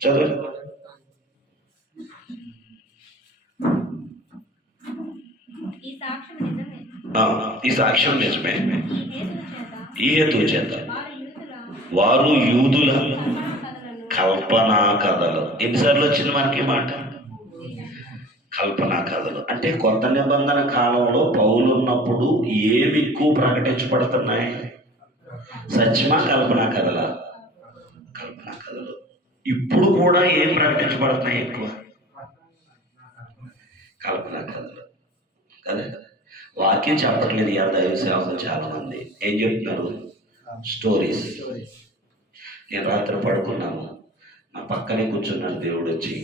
చదువు. ఈ సాక్ష్యం నిజమే. ఈ హేతు చేత వారు యూదుల కల్పనా కథలు. ఎన్నిసార్లు వచ్చింది మనకి మాట కల్పనా కథలు? అంటే కొత్త నిబంధన కాలంలో పౌలు ఉన్నప్పుడు ఏవి ఎక్కువ ప్రకటించబడుతున్నాయి? సత్యమా కల్పనా కథలా? కల్పనా కథలు. ఇప్పుడు కూడా ఏం ప్రకటించబడుతున్నాయి ఎక్కువ? కల్పనా కథలు కదా. వాక్యం చెప్పట్లేదు. ఈ దైవ సేవకులు చాలా మంది ఏం చెప్తున్నారు? స్టోరీస్. నేను రాత్రి పడుకున్నాము, నా పక్కనే కూర్చున్నాడు దేవుడు వచ్చి,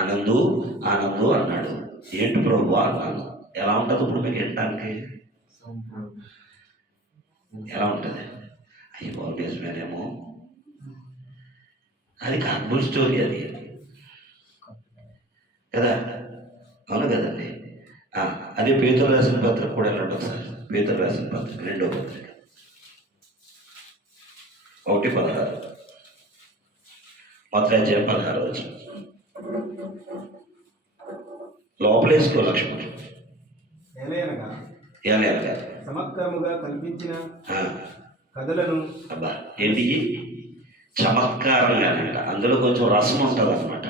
ఆనందు ఆనందు అన్నాడు. ఏంటి ప్రభు అన్నాను. ఎలా ఉంటుంది ఇప్పుడు మీకు వినటానికి? ఎలా ఉంటుంది? అయ్యి బాబు నిజమేనేమో, అది కాన్బుల్ స్టోరీ అది కదా. అవును కదండి. అదే పేతురు రాసిన పత్రిక కూడా వెళ్ళండి ఒకసారి. పేతురు రాసిన పత్రిక 2వ పత్రిక 1:16 మొత్తం 16 లోపలేసుకో లక్ష్మణ్. ఏలనగా చమత్కారముగా కల్పించిన కథలను. అబ్బా ఏంటి చమత్కారంగానంట. అందులో కొంచెం రసం ఉంటుంది అనమాట.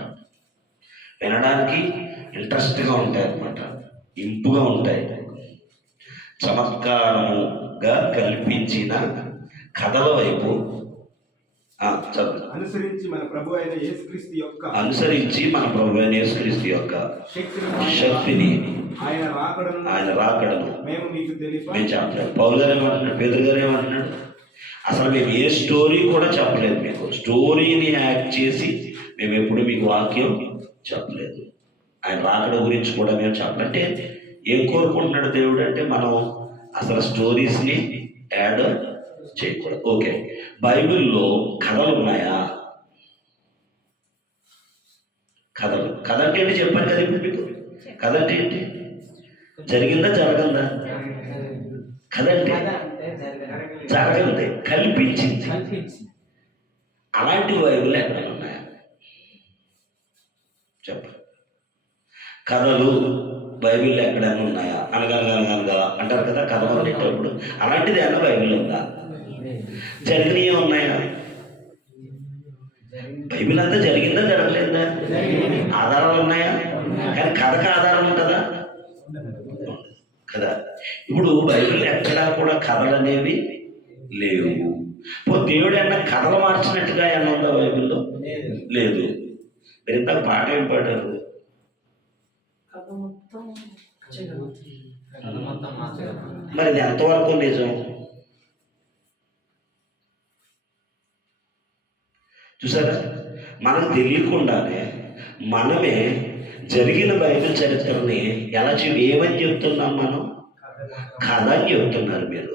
వినడానికి ఇంట్రెస్ట్గా ఉంటాయి అనమాట, ఇంపుగా ఉంటాయి. చమత్కారముగా కల్పించిన కథల వైపు అనుసరించి మన ప్రభు అయిన యేసుక్రీస్తు యొక్క శక్తిని ఆయన రాకడను మేము చెప్పలేదు. పౌలు గారు ఏమంటున్నాడు, పేతురు గారు ఏమంటున్నాడు? అసలు మేము ఏ స్టోరీ కూడా చెప్పలేదు మీకు. స్టోరీని యాక్ట్ చేసి మేము ఎప్పుడు మీకు వాక్యం చెప్పలేదు. ఆయన రాకడ గురించి కూడా మేము చెప్పాలంటే ఏం కోరుకుంటున్నాడు దేవుడు అంటే మనం అసలు స్టోరీస్ని యాడ్ చేయకూడదు. ఓకే, బైబిల్లో కథలు ఉన్నాయా? కథలు. కథ అంటే ఏంటి చెప్పాను కదా ఇప్పుడు మీకు. కథ అంటే ఏంటి? జరిగిందా జరగందా? కథ అంటే జరగంది, కల్పించింది. అలాంటి బైబిల్ ఎక్కడైనా ఉన్నాయా చెప్ప. కథలు బైబిల్లో ఎక్కడైనా ఉన్నాయా? అనగనగా అంటారు కదా కథ మొదలెట్టేటప్పుడు. అలాంటిది ఏమన్నా బైబిల్ ఉందా? జరిగినవి ఉన్నాయా? బైబిల్ అంతా జరిగిందా జరగలేదా? ఆధారాలు ఉన్నాయా? కానీ కథకు ఆధారం ఉంటుందా? కదా. ఇప్పుడు బైబిల్ ఎక్కడా కూడా కథలు అనేవి లేవు. దేవుడు ఏమన్నా కథలు మార్చినట్టుగా ఏమన్నా ఉందా బైబిల్లో? లేదు. మీరు ఇంత పాట ఏం పాడారు? మరి ఇది ఎంతవరకు నిజం? చూసారా, మనకు తెలియకుండానే మనమే జరిగిన బైబిల్ చరిత్రని ఎలా ఏమని చెప్తున్నాం మనం? కథ అని చెప్తున్నారు మీరు.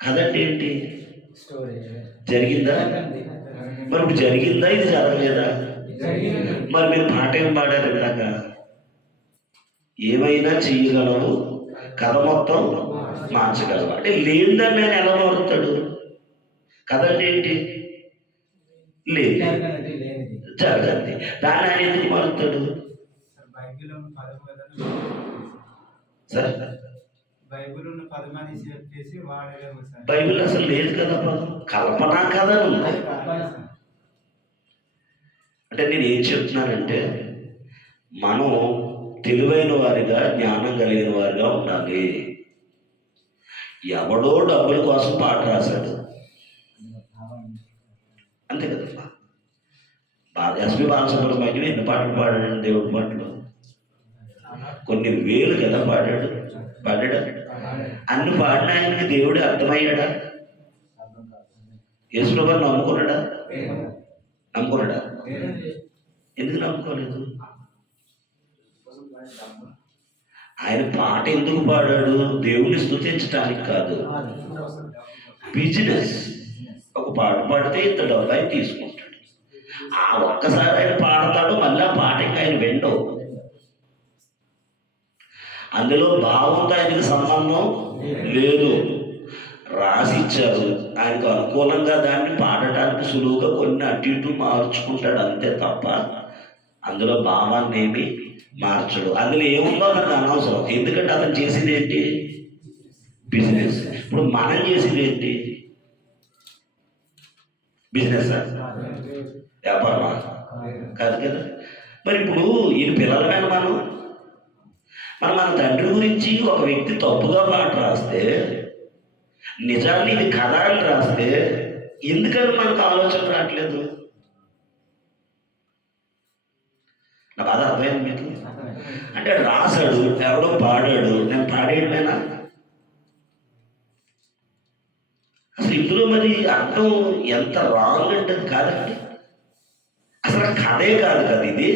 కథ అంటే ఏంటి? జరిగిందా? మరి ఇప్పుడు జరిగిందా, ఇది జరగలేదా? మరి మీరు పాట ఏం పాడారు ఇందాక? ఏమైనా చేయగలవు, కథ మొత్తం మార్చగలవు. అంటే లేదని నేను ఎలా మారుతాడు? కథ అంటే ఏంటి? లేదు, జరగండి. దాని ఆయన ఎందుకు మారుతాడు? సార్ బైబిల్ అసలు లేదు కదా పదం, కల్పనా కథ ఉంది. అంటే నేను ఏం చెప్తున్నానంటే మనం తెలివైన వారిగా, జ్ఞానం కలిగిన వారిగా ఉండాలి. ఎవడో డబ్బుల కోసం పాట రాశాడు అంతే కదమ్మా. ఎస్పి బాలసుబ్రహ్మణ్యం ఎన్ని పాటలు పాడాడు? దేవుడి పాటలు కొన్ని వేలు కదా పాడాడు. అన్ని పాడిన ఆయనకి దేవుడు అర్థమయ్యాడా? యేసుప్రభుని నమ్ముకున్నాడా? ఎందుకు నమ్ముకోలేదు? ఆయన పాట ఎందుకు పాడాడు? దేవుని స్తుతించడానికి కాదు, బిజినెస్. ఒక పాట పాడితే ఇంత డబ్బు ఆయన తీసుకుంటాడు. ఆ ఒక్కసారి ఆయన పాడతాడు, మళ్ళీ ఆ పాట ఇంకా ఆయన విండవు. అందులో భావంతో ఆయనకి సంబంధం లేదు. రాసి ఇచ్చారు. ఆయనకు అనుకూలంగా దాన్ని పాడటానికి సులువుగా కొన్ని అటు ఇటు మార్చుకుంటాడు అంతే తప్ప అందులో భావాన్ని ఏమి మార్చడు. అందులో ఏముందో అతనికి అనవసరం. ఎందుకంటే అతను చేసేది ఏంటి? బిజినెస్. ఇప్పుడు మనం చేసేది ఏంటి? బిజినెస్ వ్యాపారమా? కాదు కదా. మరి ఇప్పుడు ఈ పిల్లలమైన మన తండ్రి గురించి ఒక వ్యక్తి తప్పుగా పాట రాస్తే, నిజాన్ని ఇది కథ అని రాస్తే ఎందుకని మనకు ఆలోచన రావట్లేదు? నా బాధ అర్థమైంది మీకు? అంటే రాశాడు, ఎవడో పాడాడు, నేను పాడేయడమేనా? అసలు ఇందులో మరి అర్థం ఎంత రాంగ్ అంటే కాదండి. అసలు కథే కాదు కదా ఇది.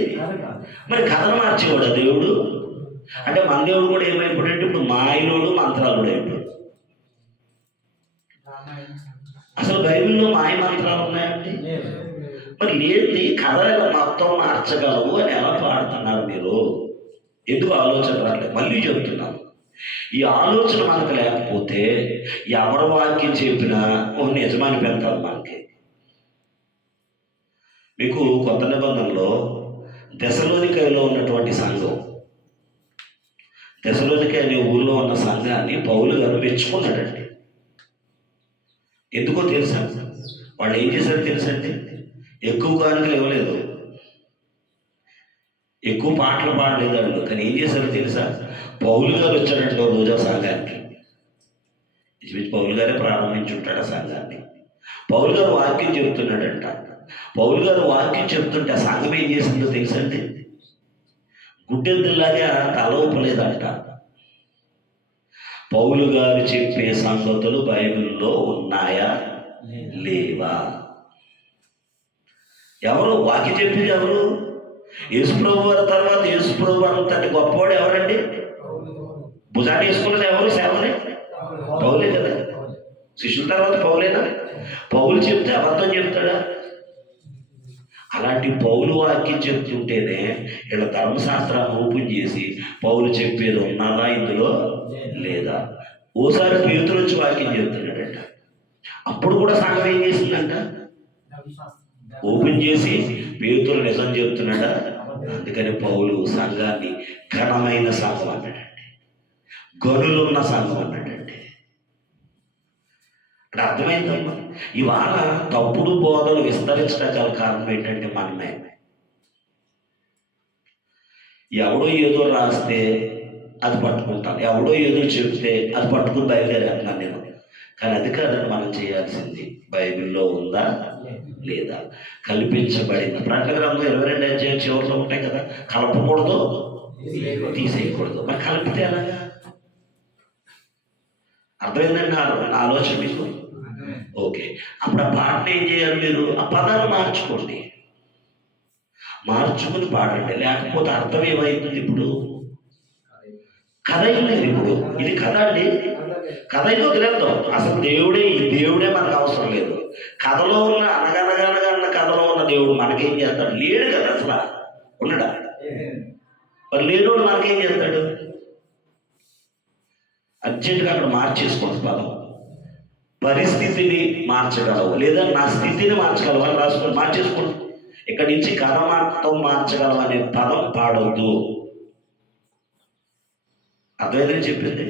మరి కథను మార్చేవాడు దేవుడు. అంటే మన దేవుడు కూడా ఏమైపోయాడు? ఇప్పుడు మాయలోడు మంత్రాలుడు అయిపోయాడు. అసలు బైబిల్లో మాయ మంత్రాలు ఉన్నాయండి? మరి లేని కథ మొత్తం మార్చగలవు అని ఎలా పాడుతున్నారు మీరు? ఎందుకు ఆలోచన రాలేదు? మళ్ళీ చెప్తున్నాను, ఈ ఆలోచన మనకు లేకపోతే ఎవరి వాక్యం చెప్పినా ఓ నిజమాని పెడతారు మనకి. మీకు కొత్త నిబంధనలో దెసలోనికయలో ఉన్నటువంటి సంఘం, దెసలోనికయ అనే ఊళ్ళో ఉన్న సంఘాన్ని పౌలు గారు మెచ్చుకున్నాడండి. ఎందుకో తెలుసా? వాళ్ళు ఏం చేశారో తెలుసండి? ఎక్కువ కానుకలు ఇవ్వలేదు, ఎక్కువ పాటలు పాడలేదు వాళ్ళు. కానీ ఏం చేశారో తెలుసా? పౌలు గారు వచ్చాడంటే రోజా సంఘానికి. పౌలు గారే ప్రారంభించి ఉంటాడు ఆ సంఘాన్ని. పౌలు గారు వాక్యం చెబుతున్నాడంట. పౌలు గారు వాక్యం చెప్తుంటే ఆ సంఘం ఏం చేసిందో తెలుసండి? గుడ్డెద్దులాగా తల ఊపలేదంట. పౌలు గారు చెప్పే సంగతులు బైబిల్లో ఉన్నాయా లేవా? ఎవరు వాక్యం చెప్పింది? ఎవరు? యేసుప్రభు వారి తర్వాత యేసుప్రభు అంతటి గొప్పవాడు ఎవరండి? భుజాన్ని వేసుకున్నది ఎవరు? సేవనే పౌలే కదా. శిష్యుల తర్వాత పౌలేనా? పౌలు చెప్తే అబద్ధం చెప్తాడా? అలాంటి పౌలు వాక్యం చెప్తుంటేనే ఇలా ధర్మశాస్త్రాన్ని ఓపెన్ చేసి పౌలు చెప్పేది ఉన్నదా ఇందులో లేదా? ఓసారి పేతురు వచ్చి వాక్యం చెప్తున్నాడంట. అప్పుడు కూడా సంఘం ఏం చేసిందంట? ఓపెన్ చేసి పేతురు నిజం చెప్తున్నాడా? అందుకని పౌలు సంఘాన్ని ఘనమైన సంఘం అన్నాడండి, గనులున్న సంఘం అన్నాడండి. అంటే అర్థమైందమ్మా? ఇవాళ తప్పుడు బోధలు విస్తరించడం గల కారణం ఏంటంటే మనమే. ఎవడో ఏదో రాస్తే అది పట్టుకుంటాను, ఎవడో ఏదో చెప్తే అది పట్టుకుని బయలుదేరేస్తున్నాను నేను. కానీ అది కాదండి మనం చేయాల్సింది. బైబిల్లో ఉందా లేదా? కల్పించబడింది. ప్రకటన గ్రంథం 22 అధ్యాయం చివరిలో ఉంటాయి కదా, కలపకూడదు తీసేయకూడదు. మరి కలిపితే ఎలాగా? అర్థమైందండి నా ఆలోచన మీకు? ఓకే. అప్పుడు ఆ పాటను ఏం చేయాలి మీరు? ఆ పదాలు మార్చుకోండి, మార్చుకుని పాడండి. లేకపోతే అర్థం ఏమైతుంది? ఇప్పుడు కథ లేదు. ఇప్పుడు ఇది కథ అండి, కథ ఇది వదిలేద్దాం. అసలు దేవుడే మనకు అవసరం లేదు. కథలో ఉన్న అనగనగనగా ఉన్న కథలో ఉన్న దేవుడు మనకేం చేస్తాడు? లేడు కదా, అసలు ఉండడా? మరి లేనోడు మనకేం చేస్తాడు? అర్జెంటుగా అక్కడ మార్చేసుకోండి పదం. పరిస్థితిని మార్చగలవు లేదా నా స్థితిని మార్చగలవు అని రాసుకొని మార్చేసుకోండి. ఇక్కడి నుంచి కథ మొత్తం మార్చగలవు అనే పదం పాడవద్దు. అర్థమైందని చెప్పింది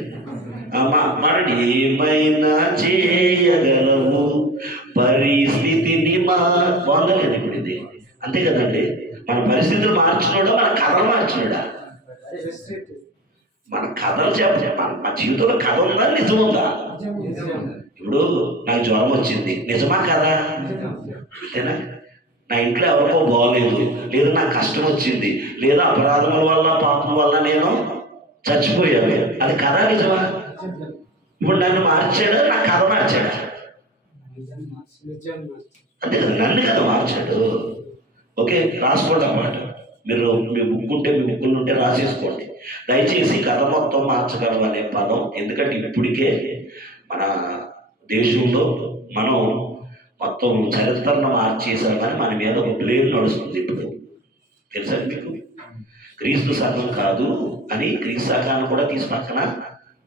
మాట్లాడి. ఏమైనా చేయగలవు పరిస్థితిని పొందలేదు. ఇప్పుడు ఇది అంతే కదండి. మన పరిస్థితులు మార్చినోడా మన కథలు మార్చినోడా? మన కథలు మన జీవితంలో కథ ఉందా నిజం ఉందా? ఇప్పుడు నాకు జ్వరం వచ్చింది, నిజమా కదా? అంతేనా? నా ఇంట్లో ఎవరికో బాగోలేదు, లేదా నాకు కష్టం వచ్చింది, లేదా అపరాధముల వల్ల పాపం వల్ల నేను చచ్చిపోయాను, అది కథ నిజమా? ఇప్పుడు నన్ను మార్చాడు, నా కథ మార్చాడు. అంతే కదా, నన్ను కదా మార్చాడు. ఓకే, రాసుకోండి అన్నమాట. మీరు మీ బుక్ ఉంటే మీ బుక్కులు ఉంటే రాసేసుకోండి దయచేసి. కథ మొత్తం మార్చగలం అనే పదం, ఎందుకంటే ఇప్పటికే మన దేశంలో మనం మొత్తం చరిత్రను మార్చేసామని మన మీద ఒక బ్లేమ్ నడుస్తుంది ఇప్పుడు. తెలుసా మీకు? క్రీస్తు సంఘం కాదు అని క్రీస్తు సంఘాన్ని కూడా తీసి పక్కన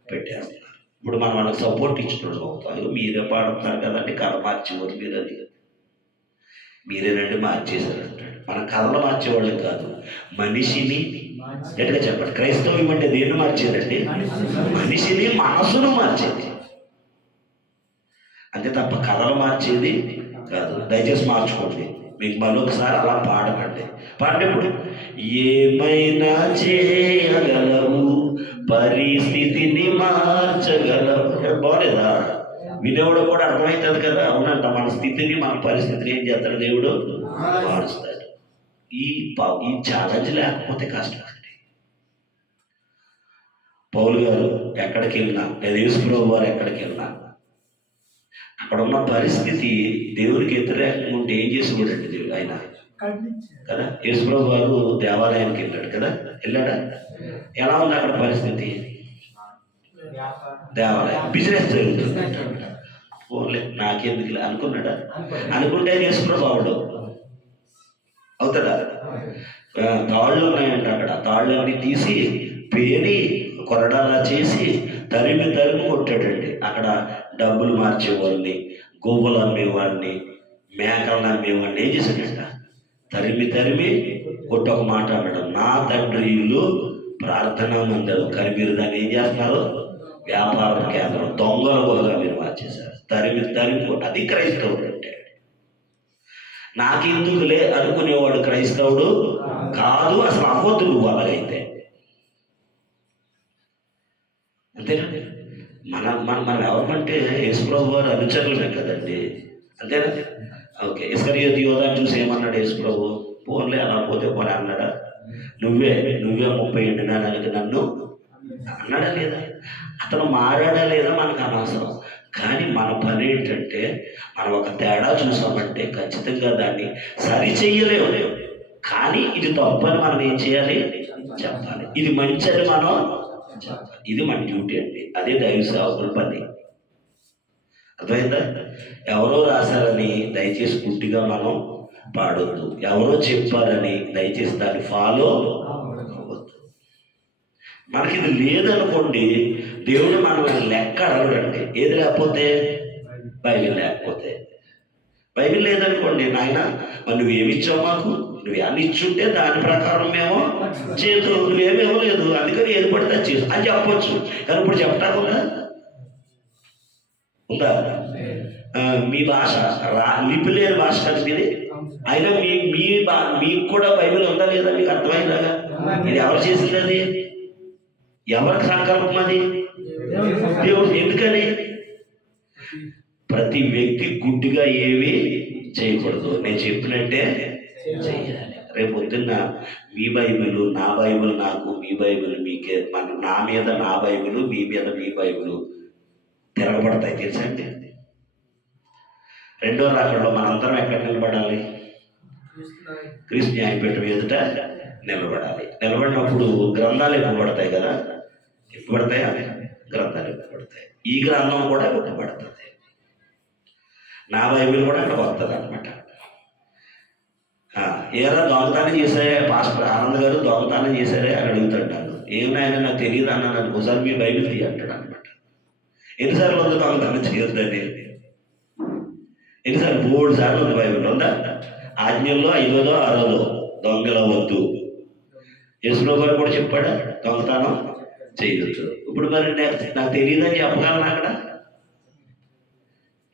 పెట్టేస్తున్నారు. ఇప్పుడు మనం వాళ్ళకి సపోర్ట్ ఇచ్చినట్టు అవుతాం. అయ్యో మీరే పాడుతున్నారు కదండి, కథ మార్చేవారు మీరని, మీరేనండి మార్చేశారంటాడు. మన కథలు మార్చేవాళ్ళం కాదు, మనిషిని గట్టిగా చెప్పండి. క్రైస్తవం అంటే దేన్ని మార్చేదండి? మనిషిని, మనసును మార్చేది, అంతే తప్ప కథలు మార్చేది కాదు. దయచేసి మార్చుకోండి. మీకు మరొకసారి అలా పాడకండి. పాడినప్పుడు ఏమైనా చేయగలవు, పరిస్థితిని మార్చగలవు. బాగలేదా? వినేవాడు కూడా అర్థమవుతుంది కదా, అవునంట మన స్థితిని మన పరిస్థితిని ఏం చేస్తాడు దేవుడు? మారుస్తాడు. ఈ ఛాలెంజ్ లేకపోతే కష్టం అండి. పౌలు గారు ఎక్కడికి వెళ్ళినా, లేదా యేసుప్రభు వారు ఎక్కడికి వెళ్ళినా, అక్కడ ఉన్న పరిస్థితి దేవునికి వ్యతిరేకంగా ఉంటే ఏం చేసేవాడండి దేవుడు? ఆయన కదా. యేసుప్రభు వారు దేవాలయానికి వెళ్ళాడు కదా, వెళ్ళాడా? ఎలా ఉంది అక్కడ పరిస్థితి? దేవాలయం బిజినెస్ జరుగుతుంది. ఓన్లీ నాకెందుకు అనుకున్నాడా? అనుకుంటే యేసుప్రభు అవడు అవుతాడా? తాళ్ళు ఉన్నాయంట అక్కడ, తాళ్ళు అన్ని తీసి పేని కొరడాలా చేసి తరిమి కొట్టాడండి. అక్కడ డబ్బులు మార్చేవాడిని, గోవులు అమ్మేవాడిని, మేకలను అమ్మేవాడిని ఏం చేశాడంట? తరిమి కొట్టి ఒక మాట అన్నాడు, నా తండ్రి ఇల్లు ప్రార్థనా మందిరం, కానీ మీరు దాన్ని ఏం చేస్తున్నారు? వ్యాపార కేంద్రం, దొంగల గుహగా మీరు మార్చేశారు. తరిమి కొట్టి, అది క్రైస్తవుడు అంటే. నాకెందుకులే అనుకునేవాడు క్రైస్తవుడు కాదు, అసలు అవ్వద్దు అలాగైతే. అంతేనా? మనం ఎవరికంటే యేసుప్రభు వారు అనుచరులమే కదండి, అంతేనా? ఓకే, ఇస్కరియోతు యోధాను చూసి ఏమన్నాడు యేసుప్రభు? పోన్లే అలా పోతే పోనీ అన్నాడా? నువ్వే 30 ఎండినానికి నన్ను అన్నాడా లేదా? అతను మారాడా లేదా మనకు అనవసరం. కానీ మన పని ఏంటంటే, మనం ఒక తేడా చూసామంటే ఖచ్చితంగా దాన్ని సరి చెయ్యలేము. కానీ ఇది తప్పు అని మనం ఏం చేయాలి? చెప్పాలి. ఇది మంచి అని మనం చెప్పాలి. ఇది మన డ్యూటీ అండి. అదే దైవ సేవకుల పని. అర్థమైందా? ఎవరో రాశారని దయచేసి గుడ్డిగా మనం పాడొద్దు. ఎవరో చెప్పారని దయచేసి దాన్ని ఫాలో అవ్వద్దు. మనకి ఇది లేదనుకోండి, దేవుడు మనం లెక్క అడగడండి. ఏది లేకపోతే? బైబిల్ లేకపోతే. బైబిల్ లేదనుకోండి, నాయన మరి నువ్వేమిచ్చావు మాకు, నువ్వు అన్ని ఇచ్చుంటే దాని ప్రకారం మేము చేతు, నువ్వేమేమో లేదు అందుకని ఏది పడితే చేసు అని చెప్పొచ్చు. కానీ ఇప్పుడు చెప్పకుండా ఉందా? మీ భాష లిపి లేని భాష కదా మీది. అయినా మీకు కూడా బైబిల్ ఉందా లేదా? మీకు అర్థమైందా? ఇది ఎవరు చేసింది? అది ఎవరికి సంకల్పం? అది దేవుడు. ఎందుకని? ప్రతి వ్యక్తి గుడ్డిగా ఏమీ చేయకూడదు, నేను చెప్పినట్టే చేయాలి. రేపు పొద్దున్న మీ బైబిల్, నా బైబిల్ నాకు, మీ బైబిల్ మీకే, నా మీద నా బైబిల్, మీ మీద మీ బైబిల్ తిరగబడతాయి, తెలుసా అండి? రెండో రాకడలో మనందరం ఎక్కడ నిలబడాలి? క్రీస్తు న్యాయపీఠం ఎదుట నిలబడాలి. నిలబడినప్పుడు గ్రంథాలు ఇవ్వబడతాయి కదా. ఇవ్వబడతాయి, అవి గ్రంథాలు ఇవ్వబడతాయి. ఈ గ్రంథం కూడా ఇవ్వబడుతుంది. నా బైబిల్ కూడా అక్కడ వస్తుంది అనమాట. ఏరా దొంగతనం చేశారే పాస్టర్ ఆనంద్ గారు, దొంగతనం చేశారే అని అడుగుతాడు నన్ను. ఏమైనా నాకు తెలియదు అన్నాను. ఒకసారి మీ బైబిల్ తీయ అంటాడు అనమాట. ఎన్నిసార్లు ఉంది దొంగతనం చేయొద్దని? ఎన్నిసార్లు? 3 సార్లు ఉంది బైబిల్. ఉందా? ఆజ్ఞల్లో 5దో 6దో దొంగల వద్దు. యేసుప్రభు గారు కూడా చెప్పాడా దొంగతనం చేయొద్దు. ఇప్పుడు మరి నాకు తెలియదని చెప్పగలను అక్కడ?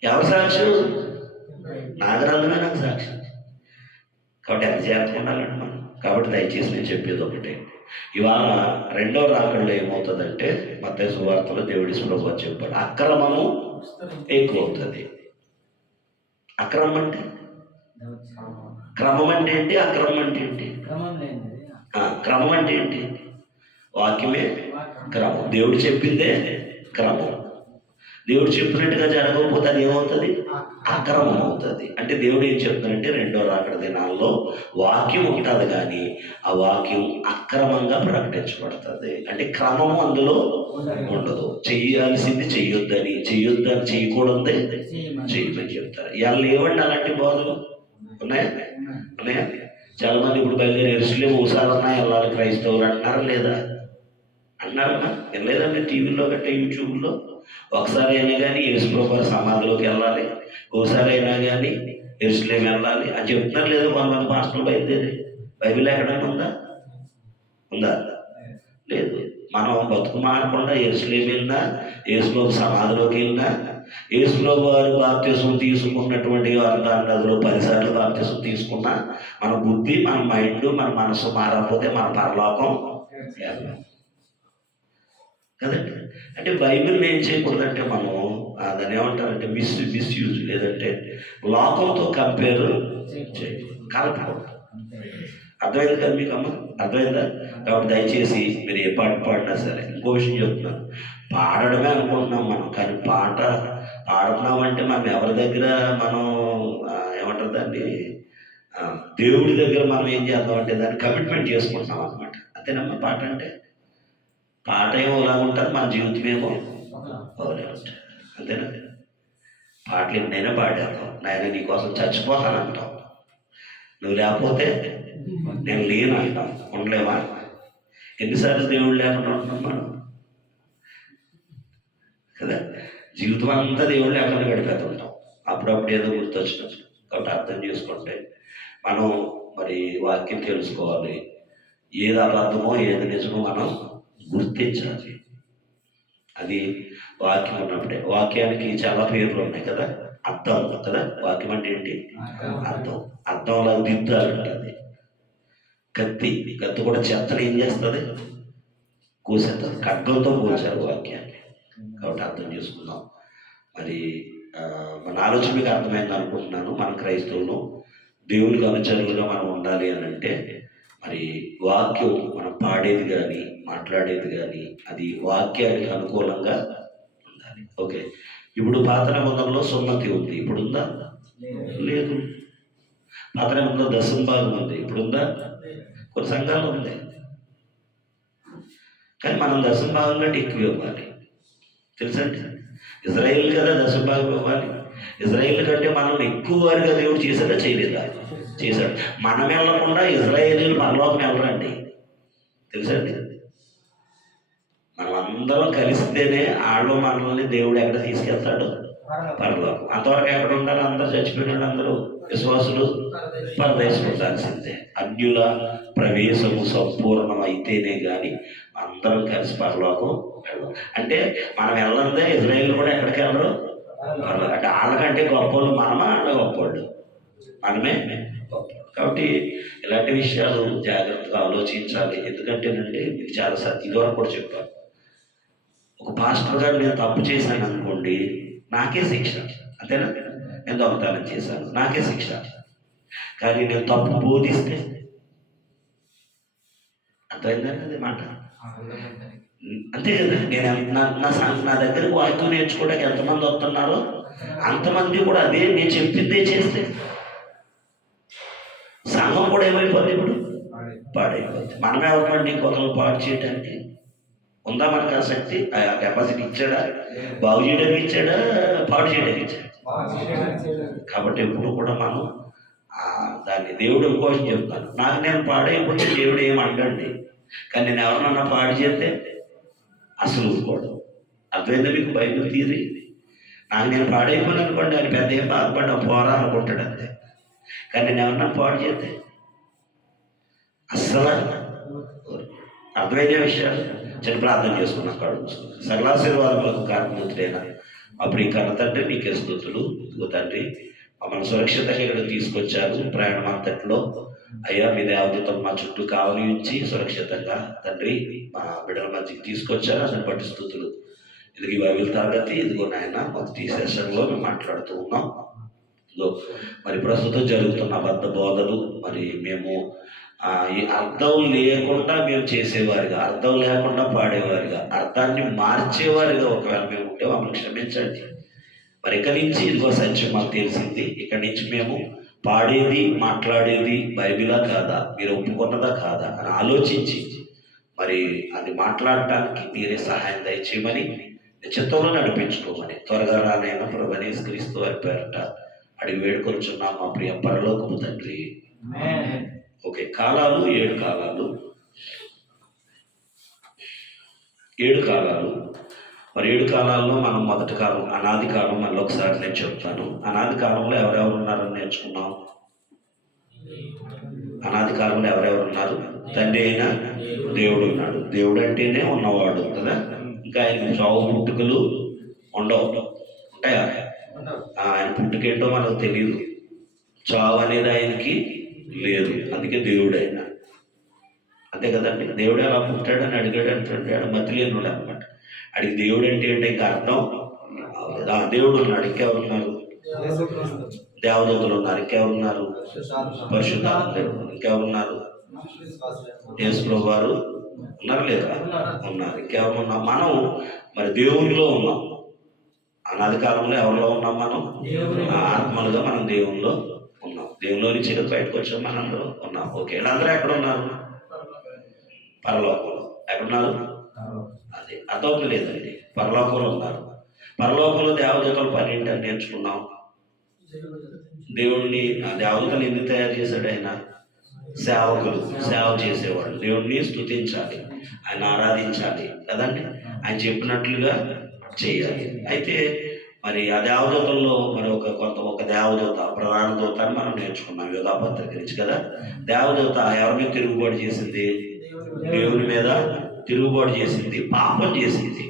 ఎవరు సాక్ష్యం? నా గ్రంథమే నాకు సాక్ష్యం. కాబట్టి ఎంత జాగ్రత్తగా ఉండాలండి మనం. కాబట్టి దయచేసి నేను చెప్పేది ఒకటే, ఇవాళ రెండవ రాకడలో ఏమవుతుందంటే, మత్తయి సువార్తలో దేవుడి యేసుప్రభు చెప్పాడు, అక్రమము ఎక్కువ అవుతుంది. అక్రమం అంటే క్రమం అంటే ఏంటి? అక్రమం అంటే ఏంటి? క్రమం అంటే ఏంటి? వాక్యమే క్రమం. దేవుడు చెప్పిందే క్రమం. దేవుడు చెప్పినట్టుగా జరగకపోతే అది ఏమవుతుంది? అక్రమం అవుతుంది. అంటే దేవుడు ఏం చెప్తాడంటే, రెండో రాకడ దినాల్లో వాక్యం ఉంటుంది కానీ ఆ వాక్యం అక్రమంగా ప్రకటించబడుతుంది. అంటే క్రమము అందులో ఉండదు. చేయాల్సింది చేయొద్దని చేయకూడదు చేయమని చెప్తారు. ఇవాళ లేవండి అలాంటి బోధలు ఉన్నాయా? చాలా మంది ఇప్పుడు బయలుదేరి ఎరుసలేం ఊసాలన్నా వెళ్ళాలి క్రైస్తవులు అంటున్నారా లేదా? అంటున్నారన్నా? వెళ్ళలేదండి టీవీలో గట్రా యూట్యూబ్లో ఒకసారి అయినా కానీ యేసుప్రభు వారి సమాధిలోకి వెళ్ళాలి, ఒకసారి అయినా కానీ యెరూషలేం వెళ్ళాలి అని చెప్తున్నారు. లేదు కొంతమంది పాస్టర్లు బయలుదేరి. బైబిల్ ఎక్కడైనా ఉందా? ఉందా? లేదు. మనం బతుకు మారకుండా యెరూషలేం వెళ్ళినా, యేసుప్రభు సమాధిలోకి వెళ్ళినా, యేసుప్రభు వారు బాప్తిసం తీసుకున్నటువంటి దాని నదిలో 10 సార్లు బాప్తిసం తీసుకున్నా మన బుద్ధి, మన మైండ్, మన మనసు మారకపోతే మన పరలోకం వెళ్ళం కదండి. అంటే బైబిల్ ఏం చేయకూడదంటే మనం దాన్ని ఏమంటారంటే మిస్యూజ్, లేదంటే లోకంతో కంపేర్ చేయకూడదు, కలపకూడదు. అర్థమైంది కదా మీకు అమ్మ? అర్థమైందా? కాబట్టి దయచేసి మీరు ఏ పాట పాడినా సరే, ఇంకో విషయం చెప్తున్నాను, పాడడమే అనుకుంటున్నాం మనం, కానీ పాట పాడుతున్నామంటే మనం ఎవరి దగ్గర మనం ఏమంటారు దాన్ని, దేవుడి దగ్గర మనం ఏం చేద్దామంటే దాన్ని కమిట్మెంట్ చేసుకుంటున్నాం అనమాట. అంతేనమ్మా? పాట అంటే పాట ఏమో ఇలా ఉంటుంది, మన జీవితం ఏమో ఒకలే ఉంటుంది. అంతేనా? పాటలు ఎన్నైనా పాడేద్దాం, నాయన నీకోసం చచ్చిపోతానంటాం, నువ్వు లేకపోతే నేను లేను అంటాం. ఉండలేమా? ఎన్నిసార్లు దేవుడు లేకుండా ఉంటున్నాం మనం కదా. జీవితం అంతా దేవుడు లేకుండా గడిపేస్తుంటాం, అప్పుడప్పుడు ఏదో గుర్తొచ్చినట్టు. కాబట్టి అర్థం చేసుకుంటే మనం మరి వాక్యం తెలుసుకోవాలి, ఏది అబద్ధమో ఏది నిజమో మనం గుర్తించాలి. అది వాక్యం ఉన్నప్పుడే. వాక్యానికి చాలా పేర్లు ఉన్నాయి కదా. అర్థం కదా, వాక్యం అంటే ఏంటి? అర్థం. అర్థంలో దిద్దాలి ఉంటుంది. కత్తి కూడా చెత్తను ఏం చేస్తుంది? కోసేస్తుంది. ఖడ్గంతో పోల్చారు వాక్యాన్ని. కాబట్టి అర్థం చేసుకుందాం. మరి మన ఆలోచన మీకు అర్థమైంది అనుకుంటున్నాను. మన క్రైస్తవులు దేవునికి అనుచరులుగా మనం ఉండాలి అని అంటే మరి వాక్యం మనం పాడేది కానీ మాట్లాడేది కానీ అది వాక్యానికి అనుకూలంగా ఉండాలి. ఓకే, ఇప్పుడు పాత నిబంధనలో సున్నతి ఉంది, ఇప్పుడు ఉందా? లేదు. పాత నిబంధనలో దశమ భాగం ఉంది, ఇప్పుడు ఉందా? కొన్ని సంఘాలు ఉంది, కానీ మనం దశమ భాగం కంటే ఎక్కువ ఇవ్వాలి. తెలుసండి, ఇజ్రాయేల్ కదా దశమ భాగం ఇవ్వాలి. ఇజ్రాయేల్ కంటే మనం ఎక్కువ వారిగా దేవుడు చేశాడా చేయలేదా? చేశాడు. మనం వెళ్ళకుండా ఇజ్రాయేలీలు పరలోకం వెళ్ళరండి. తెలుసండి, మనం అందరం కలిస్తేనే ఆళ్ళు మనల్ని దేవుడు ఎక్కడ తీసుకెళ్తాడు? పరలోకం. అంతవరకు ఎక్కడ ఉండాలి? అందరూ చచ్చిపోయినాడు, అందరూ విశ్వాసులు పరదేశం ఉండాల్సిందే. అన్యుల ప్రవేశము సంపూర్ణం అయితేనే కానీ అందరం కలిసి పరలోకం వెళ్ళం. అంటే మనం వెళ్ళందే ఇజ్రాయేల్ కూడా ఎక్కడికి వెళ్ళరు? అంటే వాళ్ళకంటే గొప్పలు మనమా, వాళ్ళ గొప్పవాళ్ళు మనమే గొప్ప. కాబట్టి ఇలాంటి విషయాలు జాగ్రత్తగా ఆలోచించాలి. ఎందుకంటేనండి మీకు చాలాసార్లు ఇదివరకు కూడా చెప్పాను, ఒక పాస్టర్ గారు నేను తప్పు చేశాను అనుకోండి, నాకే శిక్ష. అంతేనా? నేను దొంగతనం చేశాను, నాకే శిక్ష. కానీ నేను తప్పు బోధిస్తే అర్థమైందండి అది మాట. అంతే కదా. నేను నా దగ్గరకు వాక్యం నేర్చుకోవడానికి ఎంతమంది వస్తున్నారో అంతమంది కూడా అదే నేను చెప్పిందే చేస్తే సంఘం కూడా ఏమైపోతుంది? ఇప్పుడు పాడైపోతుంది. మనమే ఎవరికండి కొత్తలు పాడు చేయడానికి? ఉందా మనకు ఆ శక్తి? ఆ కెపాసిటీ ఇచ్చాడా? బాగు చేయడానికి ఇచ్చాడా? పాడు చేయడానికి ఇచ్చాడా? కాబట్టి ఎప్పుడు కూడా మనం దాన్ని దేవుడు కోసం చెప్తాను, నాకు నేను పాడైపోతే దేవుడు ఏమంటండి, కానీ నేను ఎవరినన్నా పాడు చేస్తే అసలు ఊరుకోవడం. అర్థమైందా మీకు బైబిల్ థియరీ? నాకు నేను పాడైపోయాను అనుకోండి, ఆయన పెద్ద ఏం బాధపడ్డా పోరా అనుకుంటాడు అంతే. కానీ నేను ఎవరన్నా పాడు చేస్తే అస్సలు అర్థమైతే విషయాలు చిన్న ప్రార్థన చేసుకున్నాం. కడుపు సకలాశీర్వాదములకు కారణమూర్తుడైన అప్పుడు ఈ కన్న తండ్రి నీకే స్తుతులు. ఇదిగో తండ్రి, మమ్మల్ని సురక్షితంగా ఇక్కడ తీసుకొచ్చారు. ప్రయాణం అంతట్లో అయ్యా మీ దేవతలు మా చుట్టూ కావలి ఉంచి సురక్షితంగా తండ్రి మా బిడ్డల మధ్యకి తీసుకొచ్చారు. అతను బట్టి స్తుతులు. ఇదిగో ఈ బైబిల్ తరగతి, ఇదిగో నాయన మొదటి సెషన్లో మేము మాట్లాడుతూ ఉన్నాం. ఇదిగో మరి ప్రస్తుతం జరుగుతున్న అబద్ధ బోధలు మరి మేము ఈ అర్థం లేకుండా మేము చేసేవారిగా, అర్థం లేకుండా పాడేవారిగా, అర్థాన్ని మార్చేవారిగా ఒకవేళ మేము ఉంటే మమ్మల్ని క్షమించండి. మరి ఇక్కడి నుంచి ఇదిగో సత్యం మాకు తెలిసింది. ఇక్కడి నుంచి మేము పాడేది మాట్లాడేది బైబిలా కాదా, మీరు ఒప్పుకున్నదా కాదా అని ఆలోచించి మరి అది మాట్లాడటానికి మీరే సహాయం దయచేయమని, చిత్తంలో నడిపించుకోమని త్వరగా రానైనా ప్రభువైన యేసుక్రీస్తు వారి పేరట అడిగి వేడుకొనుచున్నాం మా ప్రియ పరలోకపు తండ్రి. ఓకే, కాలాలు 7 కాలాలు. 7 కాలాలు. మరి 7 కాలాల్లో మనం మొదటి కాలం అనాది కాలం మళ్ళీ ఒకసారి నేను చెప్తాను. అనాది కాలంలో ఎవరెవరు ఉన్నారని నేర్చుకున్నాం. అనాది కాలంలో ఎవరెవరు ఉన్నారు? తండ్రి అయిన దేవుడు ఉన్నాడు. దేవుడు అంటేనే ఉన్నవాడు కదా. ఇంకా ఆయన చావు పుట్టుకలు ఉండవు. ఉంటాయా? ఆయన పుట్టుకేంటో మనకు తెలియదు. చావు అనేది ఆయనకి లేదు. అందుకే దేవుడు ఆయన. అంతే కదండి. దేవుడు ఎలా పుట్టాడని అడిగాడు అంటాడు. మతిలేనుడు అనమాట. అడిగి దేవుడు అంటే ఏంటి ఇంకా అర్థం అవ్వలేదు. దేవుడు ఉన్నాడు. ఇంకెవరున్నారు? దేవదూతలు ఉన్నారు. ఇంకెవరున్నారు? పరిశుద్ధాత్మ. ఇంకెవరున్నారు? యేసు వారు ఉన్నారు లేదా? ఉన్నారు. ఇంకెవరు ఉన్నాం? మనం మరి దేవునిలో ఉన్నాం. అనాది కాలంలో ఎవరిలో ఉన్నాం? మనం ఆత్మలుగా మనం దేవునిలో ఉన్నాం. దేవునిలో నుంచి బయటకు వచ్చాం. మనందరూ ఉన్నాం. ఓకే. వీళ్ళందరూ ఎక్కడ ఉన్నారు? పరలోకంలో. ఎక్కడున్నారు? అది అర్థం లేదండి. పరలోకంలో ఉన్నారు. పరలోకంలో దేవదూతల పని ఏంటని నేర్చుకున్నాం. దేవుడిని దేవదూతలు ఎందుకు తయారు చేశాడు? ఆయన సేవకులు, సేవ చేసేవాళ్ళు. దేవుడిని స్తుతించాలి, ఆయన ఆరాధించాలి కదండి. ఆయన చెప్పినట్లుగా చేయాలి. అయితే మరి ఆ దేవదూతల్లో మరి ఒక దేవదూత, ప్రధాన దూత అని మనం నేర్చుకున్నాం యోధా పత్రిక నుంచి కదా. దేవదూత ఎవరి మీద తిరుగుబాటు చేసింది? దేవుని మీద తిరుగుబాటు చేసింది, పాపం చేసింది.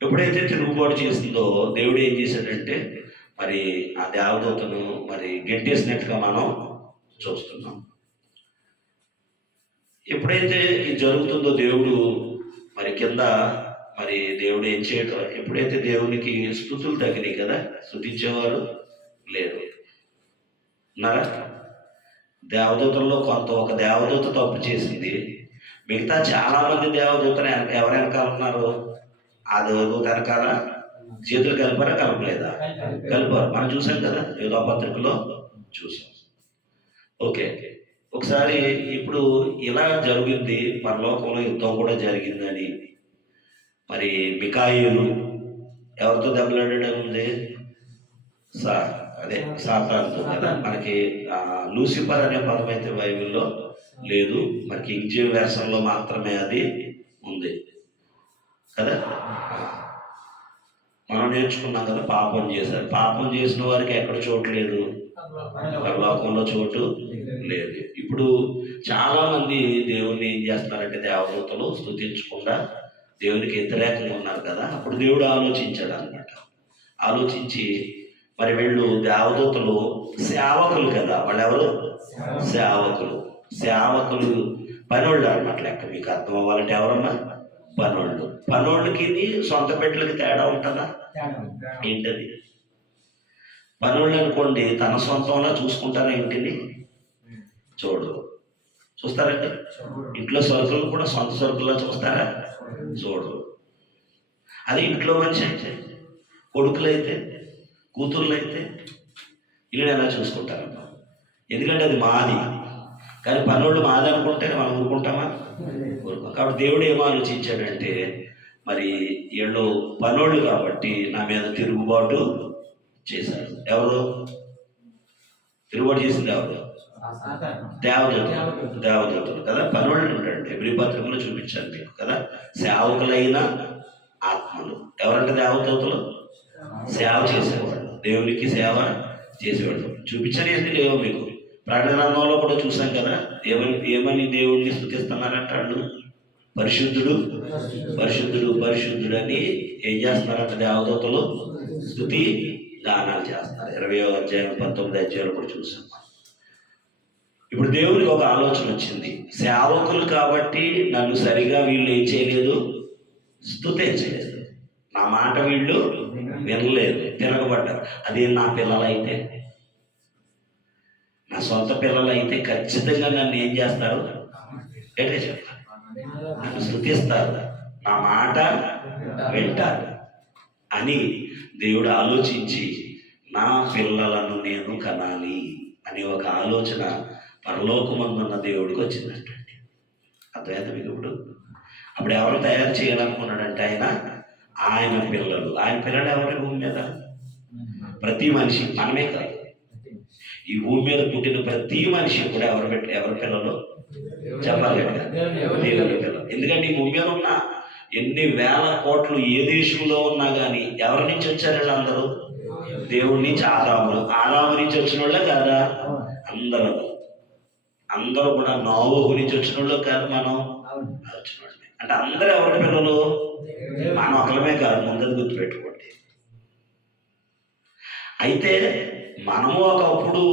ఎప్పుడైతే తిరుగుబాటు చేసిందో దేవుడు ఏం చేశాడంటే మరి ఆ దేవదూతను మరి గెంటేసినట్టుగా మనం చూస్తున్నాం. ఎప్పుడైతే ఇది జరుగుతుందో దేవుడు మరి కింద మరి దేవుడు ఏం చేయటం, ఎప్పుడైతే దేవునికి స్తుతులు తగినాయి కదా, స్తుతించేవారు లేరు ఉన్నారా? దేవదూతల్లో ఒక దేవదూత తప్పు చేసింది. మిగతా చాలా మంది దేవదూతలు ఎవరు వెనకాల ఉన్నారు? ఆ దేవదూత వెనకాల చేతులు కలిపారా? కలపలేదా? కలిపారు. మనం చూసాం కదా, యోధా పత్రికలో చూసాం. ఓకే. ఒకసారి ఇప్పుడు ఇలా జరిగింది, పరలోకంలో యుద్ధం కూడా జరిగిందని మరి మికాయేలు ఎవరితో దెబ్బలాడడం ఉంది? సాతానుతో కదా. మనకి లూసిఫర్ అనే పదం అయితే బైబిల్లో లేదు. మరి కింగ్ జేమ్స్ వెర్షన్లో మాత్రమే అది ఉంది కదా. మనం నేర్చుకున్నాం కదా, పాపం చేశారు. పాపం చేసిన వారికి ఎక్కడ చోటు లేదు? పరలోకంలో చోటు లేదు. ఇప్పుడు చాలా మంది దేవుణ్ణి ఏం చేస్తున్నారంటే దేవదూతలు స్తుతించకుండా దేవునికి వ్యతిరేకంగా ఉన్నారు కదా. అప్పుడు దేవుడు ఆలోచించాడు అనమాట. ఆలోచించి మరి వీళ్ళు దేవదూతలు సేవకులు కదా. వాళ్ళు ఎవరు? సేవకులు. సేవకులు పనోళ్ళు అనమాట. లెక్క మీకు అర్థం అవ్వాలంటే ఎవరన్నా? పనోళ్ళు. పనోళ్ళకి సొంత బిడ్డలకి తేడా ఉంటుందా? ఏంటది? పనోళ్ళు అనుకోండి తన సొంతంలో చూసుకుంటారా? ఇంటిని చూడరు. చూస్తారండి? ఇంట్లో సరుకులు కూడా సొంత సరుకుల్లో చూస్తారా? చూడరు. అది ఇంట్లో మనిషి అయితే, కొడుకులైతే, కూతుర్లైతే ఇల్లు ఎలా చూసుకుంటారమ్మా? ఎందుకంటే అది మాది. కానీ పనోళ్ళు మాది అనుకుంటే మనం ఊరుకుంటామా? ఊరుకోం. కాబట్టి దేవుడు ఏమో ఆలోచించాడంటే మరి వీళ్ళు పనోళ్ళు కాబట్టి నా మీద తిరుగుబాటు చేశారు. ఎవరు తిరుగుబాటు చేసింది? ఎవరు? దేవదూతలు కదా. పనోళ్ళు ఉంటాడు. ఎబ్రీ పత్రికలో చూపించాను మీకు కదా. సేవకులైన ఆత్మలు ఎవరంటే దేవదూతలు? సేవ చేసేవాళ్ళు, దేవునికి సేవ చేసేవాళ్ళు. చూపించని అన్ని లేవు మీకు. ప్రకటన గ్రంథంలో కూడా చూసాం కదా. ఏమని దేవుడిని స్తుతిస్తున్నారంట వాళ్ళు? పరిశుద్ధుడు, పరిశుద్ధుడు, పరిశుద్ధుడు అని ఏం చేస్తున్నారంట? దేవదూతలు స్తుతి గానాలు చేస్తారు. 20వ అధ్యాయం 19వ అధ్యాయంలో కూడా చూసాం. ఇప్పుడు దేవునికి ఒక ఆలోచన వచ్చింది. సేవకులు కాబట్టి నన్ను సరిగా వీళ్ళు ఏం చేయలేదు? స్తుతించలేదు. నా మాట వీళ్ళు వినలేదు, తిరగబడ్డారు. అదే నా పిల్లలైతే, నా సొంత పిల్లలైతే ఖచ్చితంగా నన్ను ఏం చేస్తారు? ఏంటో చెప్తారు, నన్ను స్తుతిస్తారు, నా మాట వింటారు అని దేవుడు ఆలోచించి నా పిల్లలను నేను కనాలి అనే ఒక ఆలోచన పరలోకమందున్న దేవుడికి వచ్చిందంటండి. అర్థమైంది మీకు? అప్పుడు ఎవరు తయారు చేయాలనుకున్నాడంటే ఆయన పిల్లలు. ఆయన పిల్లలు ఎవరి భూమి మీద? ప్రతి మనిషి, మనమే కాదు, ఈ భూమి మీద పుట్టిన ప్రతి మనిషి కూడా ఎవరి పిల్లలు? చెప్పాలి కదా, దేవుని పిల్లలు. ఎందుకంటే ఈ భూమి మీద ఉన్న ఎన్ని వేల కోట్లు ఏ దేశంలో ఉన్నా కానీ ఎవరి నుంచి వచ్చారు వీళ్ళందరూ? దేవుడి నుంచి. ఆదాము నుంచి వచ్చిన వాళ్ళే కదా అందరూ. అందరూ కూడా నోవహు నుంచి వచ్చిన వాళ్ళు కాదు మనం వచ్చిన వాళ్ళే. అంటే అందరూ ఎవరి పిల్లలు? మనం ఒకరమే కాదు, ముందర గుర్తుపెట్టుకోండి. అయితే మనము ఒకప్పుడు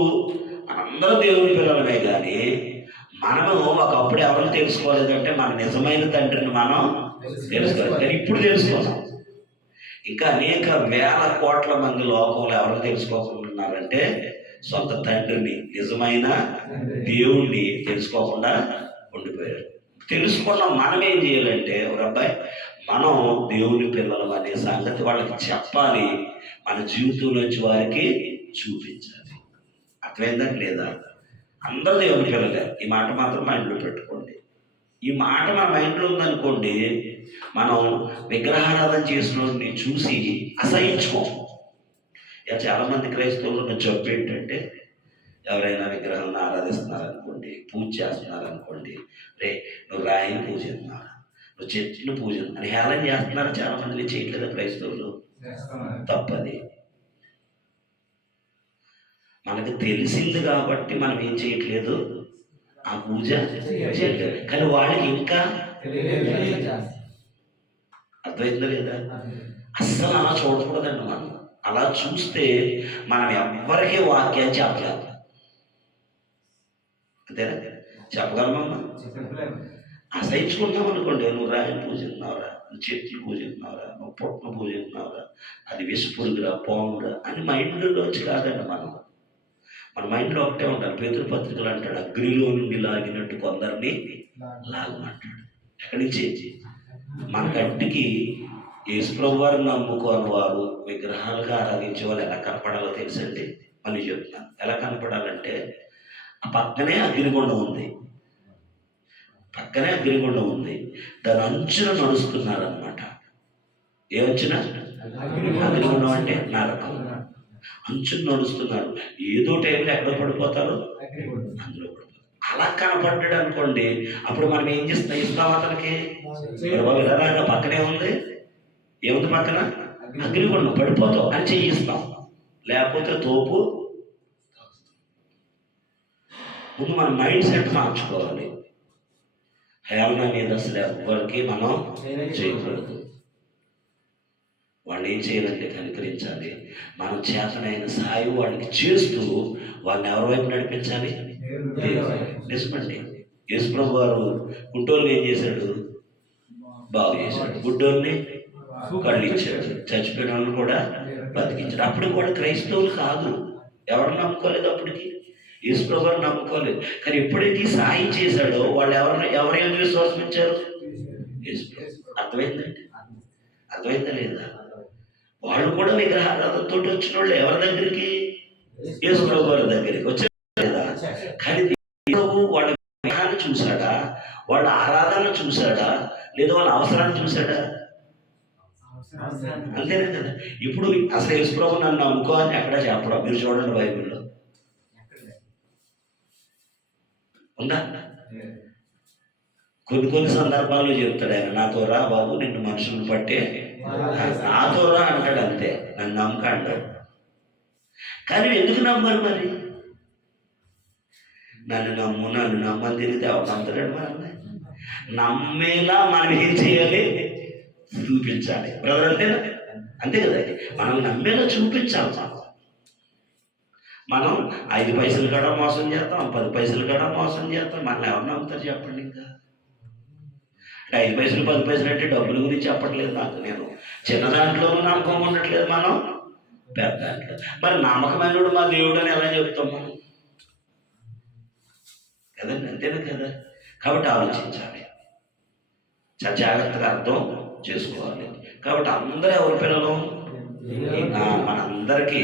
అందరూ దేవుని పిల్లలమే కానీ మనము ఒకప్పుడు ఎవరిని తెలుసుకోలేదంటే మన నిజమైన తండ్రిని మనం తెలుసుకోలేదు. కానీ ఇప్పుడు తెలుసుకున్నాం. ఇంకా అనేక వేల కోట్ల మంది లోకంలో ఎవరు తెలుసుకోకుంటున్నారంటే సొంత తండ్రిని, నిజమైన దేవుణ్ణి తెలుసుకోకుండా ఉండిపోయారు. తెలుసుకున్న మనం ఏం చేయాలంటే, ఒక అబ్బాయి మనం దేవుని పిల్లలు అనే సంగతి వాళ్ళకి చెప్పాలి, మన జీవితంలోంచి వారికి చూపించాలి. అర్థమైందని లేదా? అందరూ దేవుని పిల్లలే. ఈ మాట మాత్రం మైండ్లో పెట్టుకోండి. ఈ మాట మన మైండ్లో ఉందనుకోండి, మనం విగ్రహారాధన చేసిన వాడిని చూసి అసహించుకోం. ఇక చాలామంది క్రైస్తవులు ఉన్న జబ్బు ఏంటంటే, ఎవరైనా విగ్రహాలను ఆరాధిస్తున్నారనుకోండి, పూజ చేస్తున్నారనుకోండి, రే నువ్వు రాయిని పూజిస్తున్నావు, నువ్వు చర్చిని పూజ అని హేళన చేస్తున్నారు. చాలామంది చేయట్లేదు క్రైస్తవులు. తప్పది. మనకు తెలిసింది కాబట్టి మనం ఏం చేయట్లేదు, ఆ పూజ చేయట్లేదు. కానీ వాళ్ళకి ఇంకా అర్థమైందా లేదా? అస్సలు అలా చూడకూడదండి. మనం అలా చూస్తే మనం ఎవ్వరికీ వాక్యాన్ని చెప్పలేము. అంతేనా? చెప్పగలమమ్మా? అసహించుకుంటాం అనుకోండి, నువ్వు రాయిని పూజిస్తున్నావురా, నువ్వు చెట్లు పూజిస్తున్నావురా, నువ్వు పుట్టను పూజిస్తున్నావురా, అది విషపురుగురా, పామురా అని మైండ్లోంచి కాదండి. మన మైండ్లో ఒకటే ఉంటారు. పేతురు పత్రికలు అంటాడు, అగ్నిలో నుండి లాగినట్టు కొందరిని లాగమంటాడు. ఎక్కడి నుంచి? మన కంటికి యేసుప్రభు వారిని నమ్ముకోని వారు విగ్రహాలుగా ఆరాధించే వాళ్ళు ఎలా కనపడాలో తెలుసండి? మళ్ళీ చెప్తున్నాను. ఎలా కనపడాలంటే, ఆ పక్కనే అగ్నిగుండం ఉంది, దాని అంచున నడుస్తున్నారనమాట. ఏ అంచున? అగ్నిగుండం అంటే నరకం. అంచున నడుస్తున్నారు. ఏదో టైంలో ఎక్కడ పడిపోతారు? అందులో పడిపోతారు. అలా కనపడ్డాడు అనుకోండి, అప్పుడు మనం ఏం ఇస్తాం అతనికి? ఇలాగా పక్కనే ఉంది, ఏముంది పక్కన? అగ్నిగుండం, పడిపోతావు అని చేయిస్తాం. లేకపోతే తోపు. ముందు మన మైండ్ సెట్ మార్చుకోవాలి. హేళన మీద అసలు ఎవరికి మనం చేయకూడదు. వాళ్ళు ఏం చేయాలంటే కనికరించాలి. మనం చేతనైన సాయం వాడికి చేస్తూ వాళ్ళని ఎవరి వైపు నడిపించాలి? నిజమండి. యేసుప్రభు వారు గుడ్డోళ్ళని ఏం చేశాడు? బాగు చేశాడు. గుడ్డోళ్ళని కళ్ళు ఇచ్చాడు. చచ్చిపోయిన వాళ్ళని కూడా బతికించాడు. అప్పుడు వాళ్ళు క్రైస్తవులు కాదు, ఎవరు నమ్ముకోలేదు. అప్పటికి యేసుప్రభు వారు నమ్ముకోలేదు. కానీ ఎప్పుడైతే సాయం చేశాడో వాళ్ళు ఎవరు ఎందుకు విశ్వాసం ఇచ్చారు? యేసుప్రభు. అర్థమైందా లేదా? వాళ్ళు కూడా విగ్రహారాధనతో వచ్చిన వాళ్ళు ఎవరి దగ్గరికి? యేసుప్రభు వారి దగ్గరికి వచ్చారు లేదా? కానీ ప్రభు వాళ్ళ విగ్రహాన్ని చూశాడా? వాళ్ళ ఆరాధన చూశాడా? లేదా వాళ్ళ అవసరాన్ని చూశాడా? అంతేనే కదా. ఇప్పుడు అసలు యేసుప్రభు నన్ను నమ్ముకో అని ఎక్కడ చెప్పడం మీరు చూడండి బైబిల్లో ఉందా? కొన్ని సందర్భాల్లో చెప్తాడు ఆయన, నాతో రా బాబు, నిన్ను మనుషులను పట్టే నాతో రా అంటాడు. అంతే, నన్ను నమ్మక అంటాడు. కానీ ఎందుకు నమ్మరు మరి? నన్ను నమ్మని తిరిగితే ఎవరు నమ్ముతాడు? మనల్ని నమ్మేలా మనం ఏం చేయాలి? చూపించాలి. బ్రదర్ అంతేనా? అంతే కదా. మనం నమ్మేలా చూపించాలి. మనం 5 పైసలు కూడా మోసం చేస్తాం, 10 పైసలు కూడా మోసం చేస్తాం. మనల్ని ఎవరు నమ్ముతారు చెప్పండి? ఇంకా అంటే 5 పైసలు 10 పైసలు అంటే డబ్బుల గురించి చెప్పట్లేదు. నేను చిన్న దాంట్లోనూ నమ్మకం ఉండట్లేదు, మనం పెద్ద దాంట్లో. మరి నమ్మకమైనడు మా దేవుడు అని ఎలా చెప్తాం మనం? కదండి, అంతేనా కదా. కాబట్టి ఆలోచించాలి, చాలా జాగ్రత్తగా అర్థం చేసుకోవాలి. కాబట్టి అందరూ ఎవరి పిల్లలు? మనందరికీ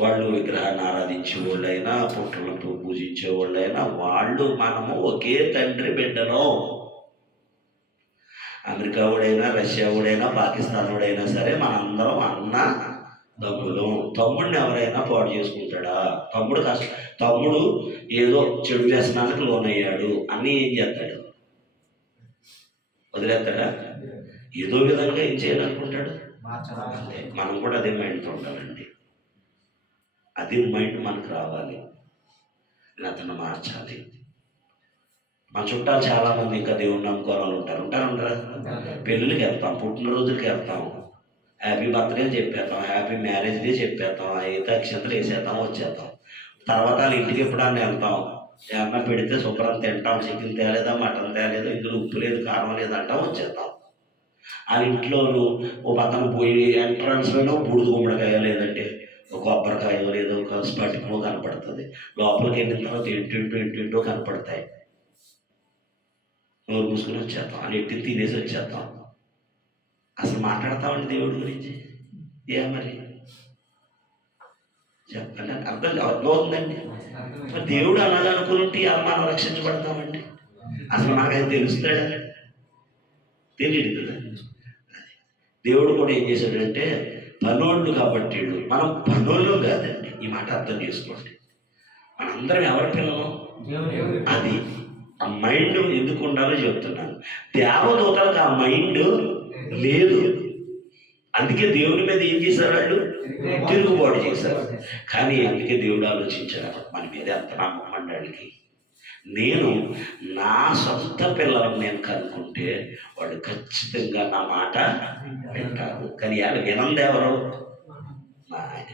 వాళ్ళు విగ్రహాన్ని ఆరాధించే వాళ్ళైనా, పుట్టలతో పూజించే వాళ్ళైనా, వాళ్ళు మనము ఒకే తండ్రి బిడ్డలో. అమెరికా వాడైనా, రష్యా వాడైనా, పాకిస్తాన్ వాడైనా సరే మనందరం అన్న తమ్ముడు. తమ్ముడిని ఎవరైనా పాడు చేసుకుంటాడా? తమ్ముడు ఏదో చెడు వ్యసనానికి లోనయ్యాడు అని ఏం చేస్తాడు? వదిలేస్తాడా? ఏదో విధంగా ఏం చేయాలనుకుంటాడు. అంతే, మనం కూడా అదే మైండ్తో ఉండాలండి. అదే మైండ్ మనకు రావాలి. నేను అతను మార్చాలి. మన చుట్టాలు చాలామంది ఇంకా దేవుణ్ణి నమ్ముకోవాలి ఉంటారా? పెళ్ళిళ్ళకి వెళ్తాం, పుట్టినరోజులకి వెళ్తాం, హ్యాపీ బర్త్డే చెప్పేస్తాం, హ్యాపీ మ్యారేజ్ డే చెప్పేస్తాం, అయితే అక్షంతలు వేసేస్తాం, వచ్చేస్తాం. తర్వాత వాళ్ళ ఇంటికి ఎప్పుడన్నా వెళ్తాం, ఏమన్నా పెడితే శుభ్రం తింటాం, చికెన్ తేలేదా, మటన్ తేలేదా, ఇందులో ఉప్పు లేదు, కారం లేదంటాం, వచ్చేస్తాం. ఆ ఇంట్లో ఓ పక్కన పోయి ఎంట్రన్స్లోనో బూడిద గుమ్మడికాయ, లేదంటే ఒక కొబ్బరికాయ, లేదో ఒక స్పటికమో కనపడుతుంది. లోపలికి వెళ్ళిన తర్వాత ఏంటేంటో కనపడతాయి. నోరు మూసుకుని వచ్చేస్తాం, అని ఎట్టి తినేసి వచ్చేస్తాం. అసలు మాట్లాడతామండి దేవుడి గురించి? మరి చెప్పండి, అర్థమవుతుందండి. మరి దేవుడు అలాగనుకున్నట్టు మనం రక్షించబడతామండి? అసలు మనకైతే తెలుస్తాడా? తెలియదు కదా. దేవుడు కూడా ఏం చేశాడంటే పనోళ్ళు కాబట్టి, మనం పనోళ్ళు కాదండి. ఈ మాట అర్థం చేసుకోండి. మనందరం ఎవరి పిల్లలు? అది ఆ మైండ్ ఎందుకు ఉండాలో చెప్తున్నాను. దేవదూతలకు ఆ మైండ్ లేదు. అందుకే దేవుని మీద ఏం చేశారు? వాళ్ళు తిరుగుబాటు చేశారు. కానీ అందుకే దేవుడు ఆలోచించారు, మన మీద ఎంత నమ్మకం అండి వాళ్ళకి. నేను నా సొంత పిల్లలను నేను కనుక్కుంటే వాడు ఖచ్చితంగా నా మాట వింటారు. కానీ వాళ్ళు వినంది ఎవరు? మా ఆయన.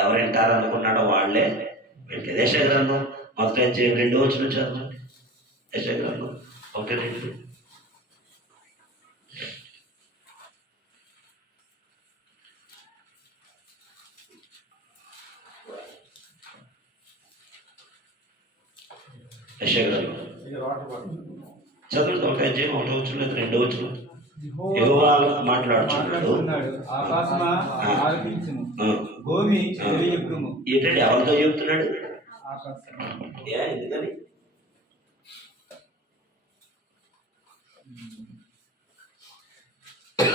ఎవరు వింటారు అనుకున్నాడో వాళ్ళే వింటారు. యెషయా-గ్రంథం మొదటి అధ్యాయం 2వ వచనం చదవండి. యెషయా-గ్రంథం 1:2. యెషయా-గ్రంథం చదువుతాం. 1వ అధ్యాయం 1వ వచనం లేదా 2వ వచనం. యెహోవా మాట్లాడుచున్నాడు, ఏంటంటే ఎవరితో చెప్తున్నాడు? ఎందుకని?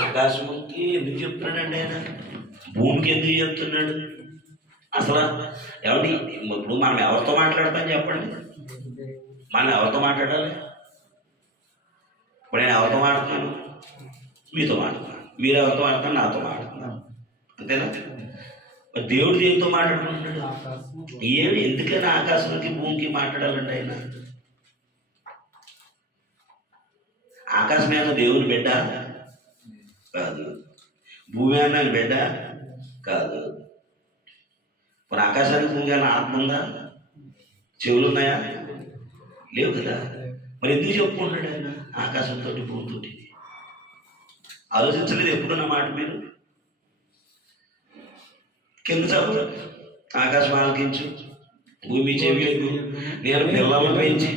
ఆకాశంకి ఎందుకు చెప్తున్నాడండి ఆయన? భూమికి ఎందుకు చెప్తున్నాడు అసలు? ఏమండి, ఇప్పుడు మనం ఎవరితో మాట్లాడతాం చెప్పండి? మనం ఎవరితో మాట్లాడాలి? ఇప్పుడు నేను ఎవరితో మాట్లాడుతున్నాను? మీతో మాట్లాడుతున్నాను. మీరు ఎవరితో మాట్లాడుతున్నారు? నాతో మాట్లాడుతున్నాను. అంతేనా? దేవుడు దేనితో మాట్లాడుతున్నాడు? ఏమి, ఎందుకని ఆకాశానికి భూమికి మాట్లాడాలంటే ఆయన? ఆకాశం మీద దేవుని బిడ్డ కాదు, భూమి అన్న బిడ్డ కాదు. మరి ఆకాశానికి భూమి అన్న ఆత్మ ఉందా? చెవులు ఉన్నాయా? లేవు కదా. మరి ఎందుకు చెప్పుకుంటాడు ఆయన ఆకాశంతో భూమితో? ఆలోచించలేదు ఎప్పుడున్న మాట మీరు? కింద చదువు, ఆకాశం ఆలకించు, భూమి చెవి, నేను పిల్లలను పెంచి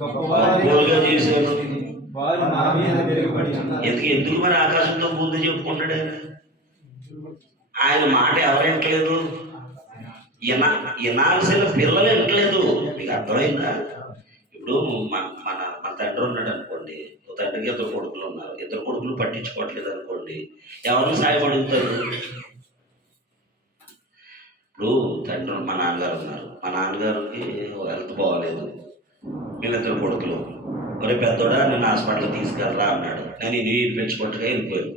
గొప్పగా చేశాను. ఎందుకు మరి ఆకాశంతో భూమి చెప్పుకుంటాడు ఆయన? ఆయన మాట ఎవరు వింటలేదు? వినాల్సిన పిల్లలు వింటలేదు. మీకు అర్థమైందా? ఇప్పుడు మన తండ్రి ఉన్నాడు అనుకోండి, ఒక తండ్రికి 2 కొడుకులు ఉన్నారు. 2 కొడుకులు పట్టించుకోవట్లేదు అనుకోండి, ఎవరిని సాయం అడుగుతారు? ఇప్పుడు తండ్రి, మా నాన్నగారు ఉన్నారు, మా నాన్నగారికి హెల్త్ బాగోలేదు. వీళ్ళు 2 కొడుకులు, ఒరే పెద్దోడా నేను హాస్పిటల్కి తీసుకెళ్ళరా అన్నాడు. నేను నీళ్ళు పెంచుకుంటగా వెళ్ళిపోయాను.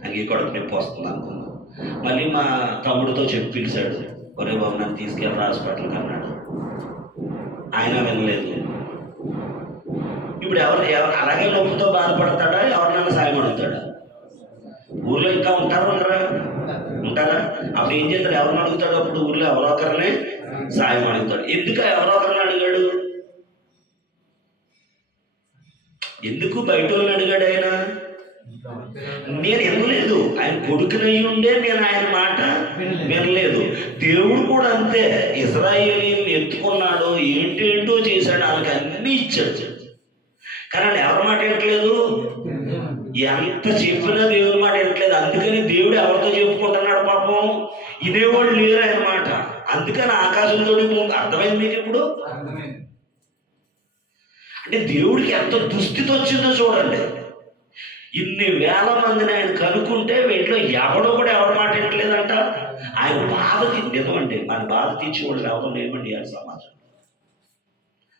నాకు ఈ కొడుకు నొప్పి వస్తుంది అనుకున్నాను. మళ్ళీ మా తమ్ముడితో చెప్పి పిలిచాడు, ఒరే బాబు నన్ను తీసుకెళ్ళరా హాస్పిటల్కి అన్నాడు. ఆయన వినలేదు. ఇప్పుడు ఎవరు అలాగే నొప్పితో బాధపడతాడా? ఎవరినైనా సాయం అడుగుతాడా? ఊర్లో ఇంకా ఉంటారా? అప్పుడు ఏం చేస్తాడు? ఎవరిని అడుగుతాడు? అప్పుడు ఊర్లో ఎవరో ఒకరినే సాయం అడుగుతాడు. ఎందుకు ఎవరో ఒకరిని అడిగాడు? ఎందుకు బయట వాళ్ళని అడిగాడు ఆయన? నేను వినలేదు. ఆయన కొడుకునయ్యి ఉండే నేను ఆయన మాట వినలేదు. దేవుడు కూడా అంతే. ఇశ్రాయేలీయుల్ని ఎత్తుకున్నాడు, ఏంటేంటో చేశాడు, వాళ్ళకి అన్నీ ఇచ్చాడు. కానీ వాళ్ళు ఎవరి మాట వినట్లేదు. ఎంత చెప్పినా దేవుడి మాట వినట్లేదు. అందుకని దేవుడు ఎవరితో చెప్పుకుంటున్నాడు? పాపం ఇదేవాళ్ళు లేరు ఆయన మాట. అందుకని ఆకాశంతో అర్థమైంది మీకు ఇప్పుడు? అంటే దేవుడికి ఎంత దుస్థితి వచ్చిందో చూడండి. ఇన్ని వేల మందిని ఆయన కనుక్కుంటే వీటిలో ఎవడో కూడా ఎవరి మాట వినట్లేదంట. ఆయన బాధ నిజమండి. మన బాధ తీర్చేవాళ్ళు ఎవరు లేమండి ఆ సమాజం.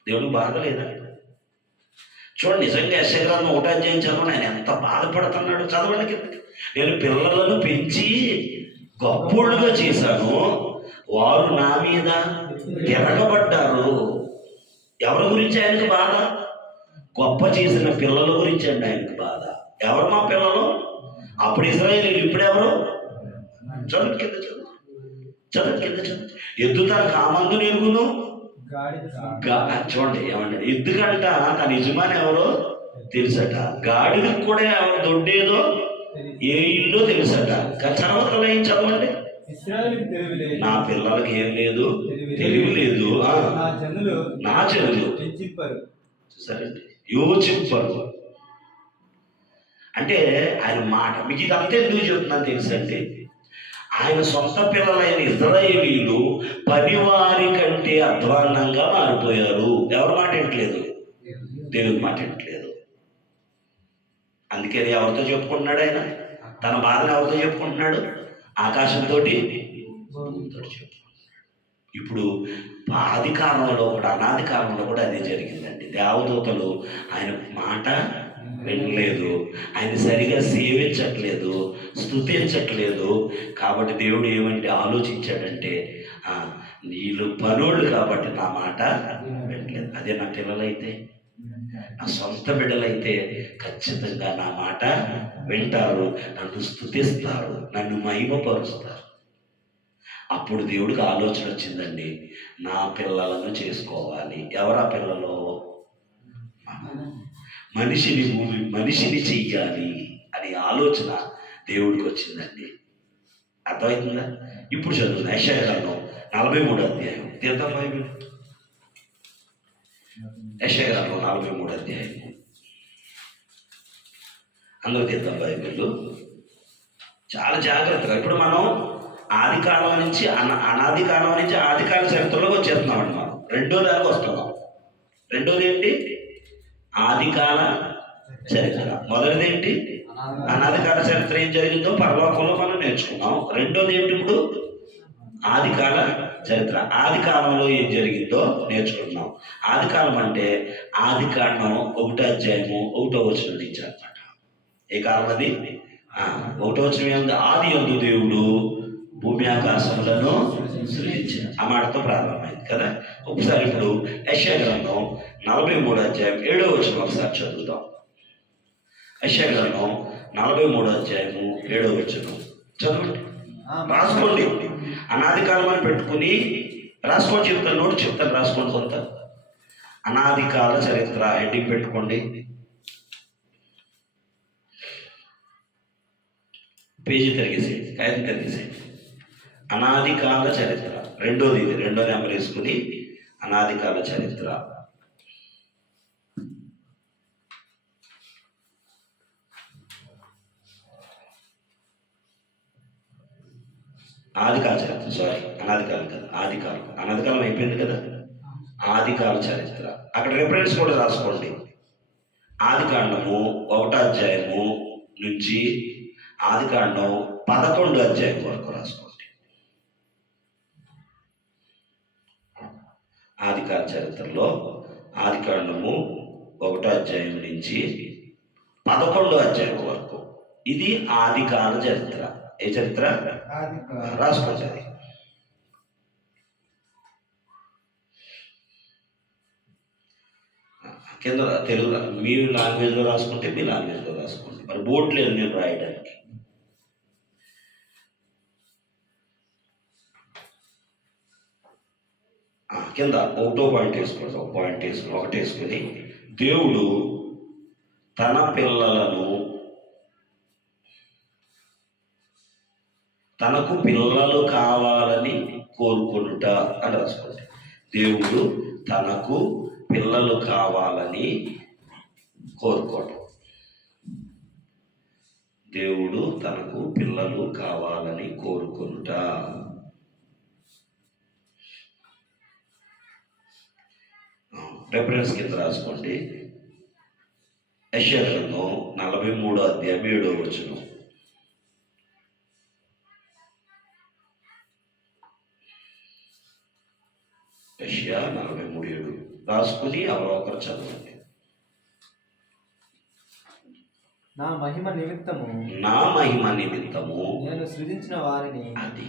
దేవుడికి బాధ లేదా? చూడండి, నిజంగా యెషయా గ్రంథం 1వ అధ్యాయం చదవండి, ఆయన ఎంత బాధపడుతున్నాడు. చదవండి కిందకి. నేను పిల్లలను పెంచి గొప్పోళ్ళుగా చేశాను, వారు నా మీద తిరగబడ్డారు. ఎవరి గురించి ఆయనకు బాధ? గొప్ప చేసిన పిల్లల గురించి అండి ఆయనకు బాధ. ఎవరు మా పిల్లలు? అప్పుడు ఇశ్రాయేలీయులు, ఇప్పుడెవరు? చదువు కింద చదువు, చదువు కింద చదువు. ఎద్దు తన కామందు నెరుగును. చూడండి ఏమన్నాడు, ఎద్దుకంట తన యజమాని ఎవరో తెలుసట, గాడిదకు కూడా ఎవరు దొడ్డేదో ఏ ఇల్లు తెలుసట. చదవతలో ఏం చదవండి. నా పిల్లలకి ఏం లేదు, తెలివి లేదు, నా జనులు చూసారండి యోచింపరు. అంటే ఆయన మాట మీకు ఇదంతా ఎందుకు చెప్తున్నాను తెలుసండి, ఆయన సొంత పిల్లలైన ఇశ్రాయేలీయులు పనివారి కంటే అధ్వాన్నంగా మారిపోయారు. ఎవరి మాట వింటలేదు? దేవుని మాట వింటలేదు. అందుకని ఎవరితో చెప్పుకుంటున్నాడు ఆయన? తన బాధను ఎవరితో చెప్పుకుంటున్నాడు? ఆకాశంతో చెప్పుకుంటున్నాడు. ఇప్పుడు ఆది కాలంలో కూడా అనాది కాలంలో కూడా అదే జరిగిందండి. దేవదూతలు ఆయన మాట వినలేదు, ఆయన సరిగా సేవించట్లేదు, స్తుతించట్లేదు. కాబట్టి దేవుడు ఏమంటే ఆలోచించాడంటే, వీళ్ళు పనోళ్ళు కాబట్టి నా మాట వినలేదు. అదే నా పిల్లలైతే, నా సొంత బిడ్డలైతే ఖచ్చితంగా నా మాట వింటారు, నన్ను స్తుతిస్తారు, నన్ను మహిమపరుస్తారు. అప్పుడు దేవుడికి ఆలోచన వచ్చిందండి, నా పిల్లలను చేసుకోవాలి. ఎవరా పిల్లలు? మనిషిని చెయ్యాలి అనే ఆలోచన దేవుడికి వచ్చిందండి. అర్థమవుతుందా? ఇప్పుడు చదువు యెషయా గ్రంథం 43వ అధ్యాయం తీర్థం బైబిల్. యెషయా గ్రంథం 43వ అధ్యాయం అందరూ తీర్థం బైబిల్. చాలా జాగ్రత్తగా. ఇప్పుడు మనం ఆది కాలం నుంచి అనాది కాలం నుంచి ఆది కాల చరిత్రలోకి వచ్చేస్తున్నామండి. మనం రెండో దానికి వస్తున్నాం. రెండోది ఏంటి? ఆదికాల చరిత్ర. మొదటిది ఏంటి? అనాది కాల చరిత్ర ఏం జరిగిందో పరలోకంలో మనం నేర్చుకున్నాం. రెండోది ఏంటి? ఇప్పుడు ఆదికాల చరిత్ర, ఆది కాలంలో ఏం జరిగిందో నేర్చుకుంటున్నాం. ఆది కాలం అంటే ఆది కాండం 1వ అధ్యాయము 1వ వచనం నుంచి అనమాట. ఏ కాలం అది? 1వ వచనం ఏముంది? ఆది యందు దేవుడు భూమి ఆకాశములను సృజించాడు. ఆ మాటతో ప్రారంభమైంది కదా. ఒకసారి ఇప్పుడు యెషయా గ్రంథం 43వ అధ్యాయం 7వ వచనం ఒకసారి చదువుతాం. యెషయా గ్రంథం 43వ అధ్యాయము 7వ వచనం చదవండి, రాసుకోండి. అనాది కాలం అని పెట్టుకుని రాసుకోండి. చెప్తాను, నోటి చెప్తాను, రాసుకోండి. కొంత అనాది కాల చరిత్ర హెడ్డింగ్ పెట్టుకోండి. పేజీ తిరిగేసేయండి, కాగితం తిరిగేసేయండి. అనాది కాల చరిత్ర రెండోది, ఇది రెండో నెంబర్ వేసుకుని అనాది కాల చరిత్ర. ఆది కాల చరిత్ర, సారీ అనాది కాలం కదా, ఆది కాలం. అనాది కాలం అయిపోయింది కదా. ఆది కాల చరిత్ర అక్కడ రిఫరెన్స్ కూడా రాసుకోండి. ఆది కాండము 1వ అధ్యాయము నుంచి ఆది కాండం 11వ అధ్యాయం వరకు రాసుకోండి. ఆది కాల చరిత్రలో ఆది కాండము 1వ అధ్యాయం నుంచి 11వ అధ్యాయం వరకు ఇది ఆది కాల చరిత్ర. ఏ చరిత్ర? రాసుకోండి. అది కింద తెలుగు మీ లాంగ్వేజ్లో రాసుకుంటే మీ లాంగ్వేజ్లో రాసుకోండి. మరి బోర్డు లేదు నేను రాయడానికి. కింద 1వ పాయింట్ వేసుకోండి. ఒక పాయింట్ వేసుకుని ఒకటి వేసుకుని, దేవుడు తన పిల్లలను తనకు పిల్లలు కావాలని కోరుకొనుట అని రాసుకోండి. దేవుడు తనకు పిల్లలు కావాలని కోరుకోవటం. దేవుడు తనకు పిల్లలు కావాలని కోరుకొనుట. రెఫరెన్స్ కింద రాసుకోండి. యెషయా గ్రంథం 43వ అధ్యాయం 7వ వచనం. యెషయా 43:7 రాసుకుని ఎవరో ఒకరు చదవండి. నా మహిమ నిమిత్తము నా మహిమ నిమిత్తము నేను సృజించిన వారిని. అది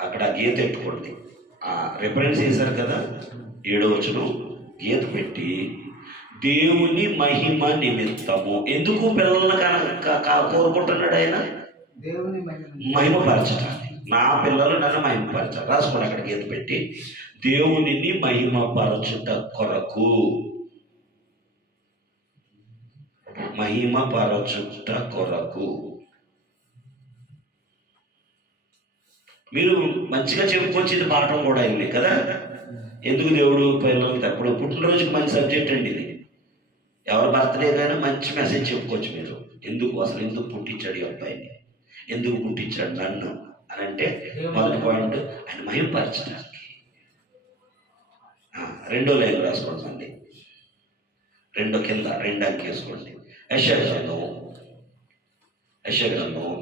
అక్కడ గీత ఎట్టుకోండి. రిఫరెన్స్ చేశారు కదా, 7వ వచనం గీత పెట్టి దేవుని మహిమ నిమిత్తము. ఎందుకు పిల్లల్ని కోరుకుంటున్నాడు ఆయన? దేవుని మహిమపరచడానికి. నా పిల్లలు నన్ను మహిమపరచాలి. రాసుకోండి అక్కడ గీత పెట్టి, దేవునిని మహిమపరచుట కొరకు. మహిమపరచుట కొరకు. మీరు మంచిగా చెప్పుకోవచ్చు, ఇది పాఠం కూడా అయింది కదా. ఎందుకు దేవుడు పిల్లలకి తప్పుడు పుట్టినరోజుకి మంచి సబ్జెక్ట్ అండి ఇది. ఎవరి బర్త్డే కానీ మంచి మెసేజ్ చెప్పుకోవచ్చు మీరు. ఎందుకు అసలు ఎందుకు పుట్టించాడు ఈ అబ్బాయిని, ఎందుకు పుట్టించాడు నన్ను అని అంటే మొదటి పాయింట్ ఆయన మహిమపరచడానికి. 2వ లైన్ రాసుకోండి, 2 కింద 2 అంకె వేసుకోండి. యెషయా గ్రంథం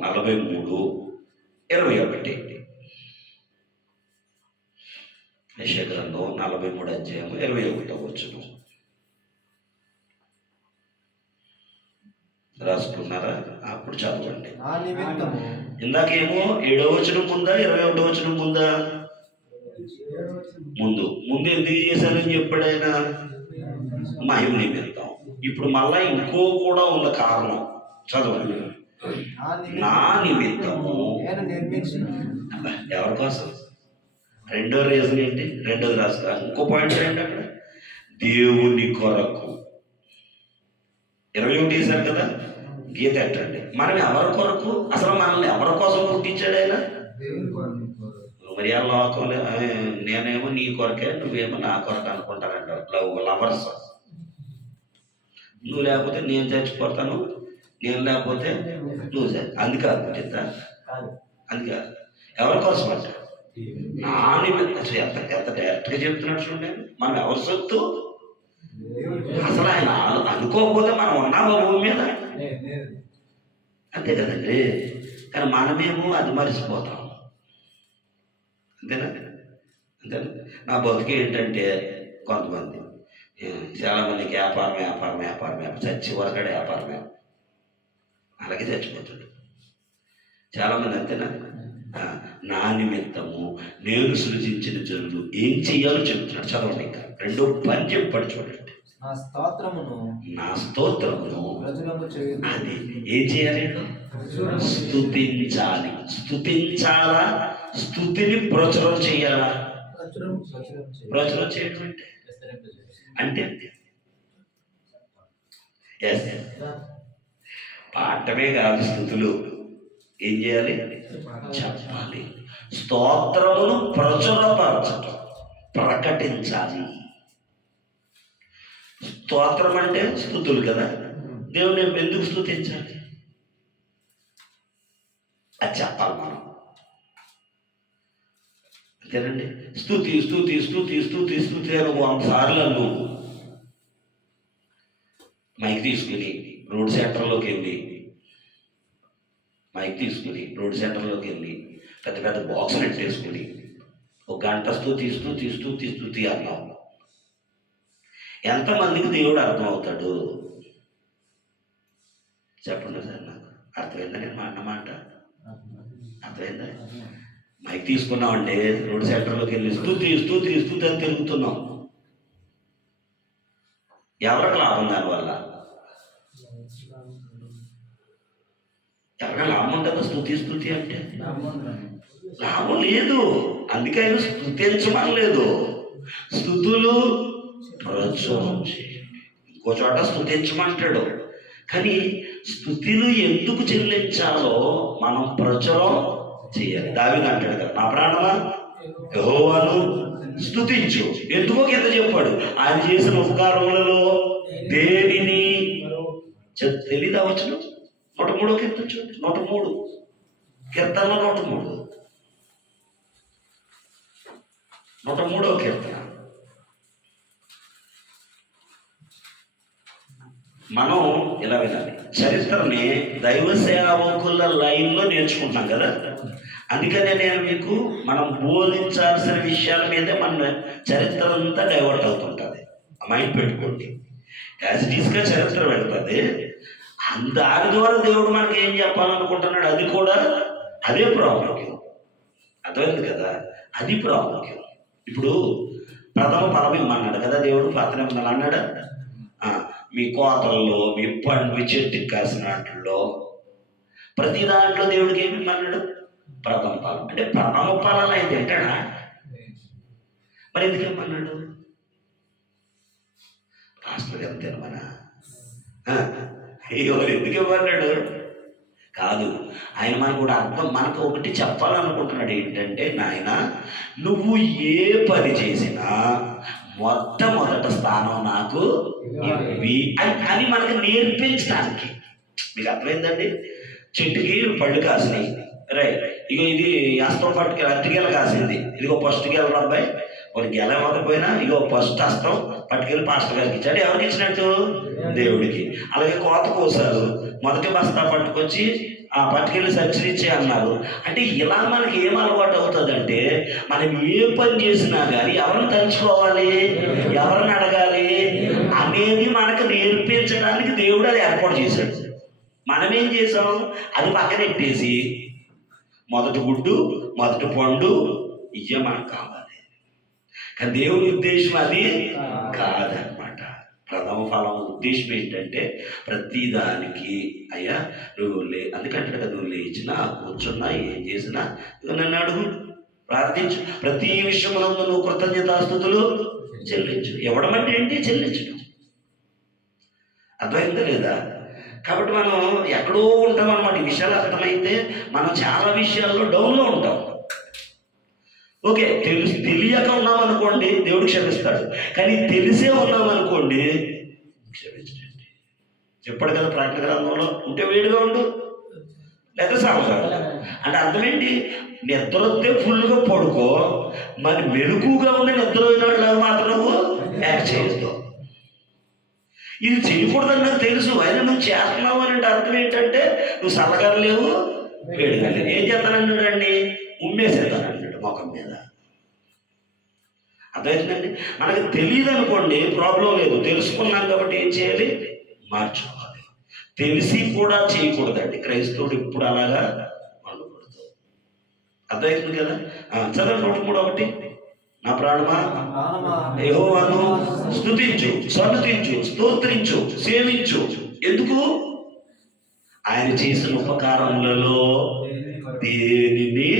43:21. యెషయా గ్రంథం 43:21. రాసుకున్నారా? అప్పుడు చదవండి. నా నిమిత్తము ఇందాకేమో 7వ వచనం ముందా 21వ వచనం ముందా? ముందు ఎందుకు చేశానని చెప్పాడు ఆయన? మహిమ నిమిత్తం. ఇప్పుడు మళ్ళా ఇంకో కూడా ఉన్న కారణం చదవండి. నా నిమిత్తము నేను నిర్మించిన. ఎవరి కోసం? 2వ రీజన్ ఏంటి? 2వది రాస్తా. ఇంకో పాయింట్ ఏంటి అక్కడ? దేవుని కొరకు. 21 వేశారు కదా, గీత ఎట్టండి. మనం ఎవరి కొరకు? అసలు మనల్ని ఎవరి కోసం పుట్టించాడు ఆయన? మరి ఆ లోకంలో నేనేమో నీ కొరకే, నువ్వేమో నా కొరకు అనుకుంటానంట. లవర్స్. నువ్వు లేకపోతే నేను చచ్చిపోతాను, నేను లేకపోతే నువ్వు అందుకాదు పుట్టిద్దా? అందుకాదు. ఎవరి కోసం అంట? నా నిమిత్తం. ఎంత డైరెక్ట్గా చెప్తున్నాడు చూడండి. మనం ఎవరి సొత్తు? అసలు ఆయన అనుకోకపోతే మనం ఉన్నామా భూమి మీద? అంతే కదండి. కానీ మనమేమో అది మర్చిపోతాం. అంతేనా? నా బతుకు ఏంటంటే కొంతమంది చాలామందికి వ్యాపారం చచ్చి వరకడే వ్యాపారమే, అలాగే చచ్చిపోతాడు చాలామంది. అంతేనా? నా నిమిత్తము నేను సృజించిన జనులు ఏం చెయ్యాలో చెప్తున్నాడు. చదవండి. ఇంకా 2వ పని చెప్పాడు చూడండి. నా స్తోత్రమును అది ఏం చేయాలి? స్తుతించాలి. స్తుతించాలా? స్తుతిని ప్రచురం చేయాలా? ప్రచురం చేయడం అంటే పాఠమే కాదు, స్తుతులు ఏం చేయాలి? చెప్పాలి. స్తోత్రమును ప్రచురపరచటం, ప్రకటించాలి. స్తోత్రం అంటే స్తుతులు కదా. దేవుని ఎందుకు స్తుతించాలి? అది చెప్పాలి మనం. అంతేనండి. స్తుతి స్తుతి స్తుతి స్తుతి స్తుతి అని 100 సార్లు నువ్వు మైక్ తీసుకుని రోడ్ సెంటర్లోకి వెళ్ళి పెద్ద పెద్ద బాక్స్ నెట్టేసుకుని 1 గంట స్తుతి స్తుతి స్తుతి స్తుతి అన్నావు. ఎంతమందికి దేవుడు అర్థమవుతాడు చెప్పండి సార్? నాకు అర్థమైందా నేను అన్నమాట? అర్థమైందా? మైక్ తీసుకున్నామంటే రోడ్ సెంటర్లోకి వెళ్ళి స్తుతి స్తుతి స్తుతి అని తిరుగుతున్నాం. ఎవరికి లాభం? దానివల్ల ఎవరికైనా లాభం ఉంటుందా? స్తుతి అంటే లాభం లేదు. అందుకే ఆయన స్తుతించమనలేదు. స్తుతులు ప్రచురం చేయండి. ఇంకో చోట స్తుతించమంటాడు. కానీ స్తుతులు ఎందుకు చెల్లించాలో మనం ప్రచురం చేయాలి. దావీదు అంటాడు కదా, నా ప్రాణమా యెహోవాను స్తుతించు. ఎందుకో కింద చెప్పాడు, ఆయన చేసిన ఉపకారములలో దేనిని తెలీదా? వచ్చిన 103వ కీర్తన చూడండి. 103 కీర్తనలో 103వ కీర్తన. మనం ఇలా వినాలి. చరిత్రని దైవ సేవకుల లైన్లో నేర్చుకుంటాం కదా. అందుకనే నేను మీకు మనం బోధించాల్సిన విషయాల మీదే మన చరిత్ర అంతా డైవర్ట్ అవుతుంటుంది. మైండ్ పెట్టుకోండి. యాజ్ ఇట్ ఈస్గా చరిత్ర వెళ్తుంది. దాని ద్వారా దేవుడు మనకి ఏం చెప్పాలనుకుంటున్నాడు, అది కూడా అదే ప్రాముఖ్యం. అర్థమైంది కదా, అది ప్రాముఖ్యం. ఇప్పుడు ప్రథమ ఫలం ఇమ్మన్నాడు కదా దేవుడు, పాత్ర అన్నాడు. మీ కోతల్లో, మీ చెట్టుకి కాసిన వాటిల్లో, ప్రతి దాంట్లో దేవుడికి ఏమి ఇమ్మన్నాడు, ప్రథమ ఫలం. అంటే ప్రథమ ఫలాలు ఆయన తింటాడా? మరి ఎందుకు ఇమ్మన్నాడు? పాస్టర్ గారు తినమనా? ఎవరు ఎందుకు ఇవ్వన్నాడు? కాదు, ఆయన మనకు కూడా మనకు ఒకటి చెప్పాలనుకుంటున్నాడు. ఏంటంటే, నాయన నువ్వు ఏ పని చేసినా మొట్టమొదట స్థానం నాకు ఇవి అని మనకు నేర్పించడానికి. మీకు అర్థమైందండి? చెట్టుకి పళ్ళు కాసినాయి, రైట్, ఇక ఇది అస్తం పట్టుకు అరటిగెల కాసింది, ఇదిగో ఫస్ట్ గెల అబ్బాయి, ఒక గెల ఇవ్వకపోయినా ఇగో ఫస్ట్ అస్తం పట్టుకెళ్ళి పాస్టర్ గారికి ఇచ్చాడు. ఎవరికి ఇచ్చినట్టు? దేవుడికి. అలాగే కోత కోసారు, మొదటి బస్తా పట్టుకొచ్చి పట్టుకెళ్ళి సచ్చిరిచ్చే అన్నారు. అంటే ఇలా మనకి ఏం అలవాటు అవుతుందంటే, మనం ఏ పని చేసినా కానీ ఎవరిని తలుచుకోవాలి, ఎవరిని అడగాలి అనేది మనకు నేర్పించడానికి దేవుడు అది ఏర్పాటు చేశాడు. మనమేం చేసాం, అది పక్కనెట్టేసి మొదటి గుడ్డు, మొదటి పండు ఇయ్య మనకు కావాలి. కానీ దేవుని ఉద్దేశం అది కాదనమాట. ప్రథమ ఫలం ఉద్దేశం ఏంటంటే, ప్రతిదానికి అయ్యా నువ్వు అందుకంటే కదా, నువ్వు లేచినా కూర్చున్నా ఏం చేసినా నన్ను అడుగు, ప్రార్థించు, ప్రతి విషయంలో నువ్వు కృతజ్ఞతాస్తుతులు చెల్లించు. ఇవ్వడం అంటే ఏంటి? చెల్లించడం. అర్థమైందా లేదా? కాబట్టి మనం ఎక్కడో ఉంటాం అన్నమాట. ఈ విషయాలు అర్థమైతే మనం చాలా విషయాల్లో డౌన్లో ఉంటాం. ఓకే, తెలియక ఉన్నామనుకోండి దేవుడు క్షమిస్తాడు, కానీ తెలిసే ఉన్నామనుకోండి క్షమించండి. చెప్పాడు కదా ప్రకటన గ్రంథంలో, ఉంటే వేడిగా ఉండు లేదా సామగా. అంటే అర్థం ఏంటి? నిద్ర వస్తే ఫుల్గా పడుకో, మరి మెలకుగా ఉండే నిద్ర అయినాడు మాత్రం నువ్వు యాక్ట్ చేయొద్దు. ఇది చేయకూడదని నాకు తెలుసు, అయినా నువ్వు చేస్తున్నావు అని అంటే అర్థం ఏంటంటే, నువ్వు చల్లగా లేవు, వేడిగా లేవు. ఏం చేస్తానన్నాడండి? ఉమ్మేసేస్తానన్నాడు ముఖం మీద. అర్థమవుతుందండి? మనకు తెలియదు అనుకోండి, ప్రాబ్లం లేదు. తెలుసుకున్నాం కాబట్టి ఏం చేయాలి? మార్చుకోవాలి. తెలిసి కూడా చేయకూడదండి. క్రైస్తవుడు ఇప్పుడు అలాగా ఉండకూడదు. అర్థమవుతుంది కదా? చదవండి 103:1. నా ప్రాణమా యెహోవాను స్తుతించు, సన్నుతించు, స్తోత్రించు, సేవించు. ఎందుకు? ఆయన చేసిన ఉపకారములలో దేనిని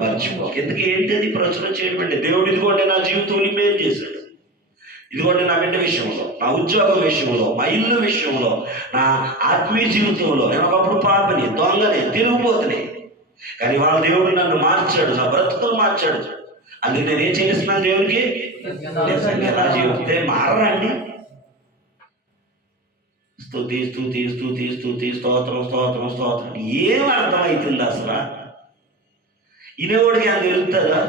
మర్చిపోక. ఎందుకు? ఏంటి అది ప్రచురణ చేయడం అంటే, దేవుడు ఇదిగోండి నా జీవితంలో మేలు చేశాడు, ఇదిగోండి నా బిడ్డ విషయంలో, నా ఉద్యోగం విషయంలో, మా ఇల్లు విషయంలో, నా ఆత్మీయ జీవితంలో నేను ఒకప్పుడు పాపని, దొంగని, తిరిగిపోతుని, కానీ వాళ్ళ దేవుడు నన్ను మార్చాడు, నా బ్రతుకులు మార్చాడు. అందుకే నేను ఏం చేస్తున్నాను దేవుడికి? ఎలా చెబితే మారండి. స్తుతి స్తుతి స్తుతి స్తుతి, స్తోత్రం స్తోత్రం స్తోత్రం. ఏం అర్థమవుతుంది అసలు? ఇనేవాడికి అది తెలుస్తుందా?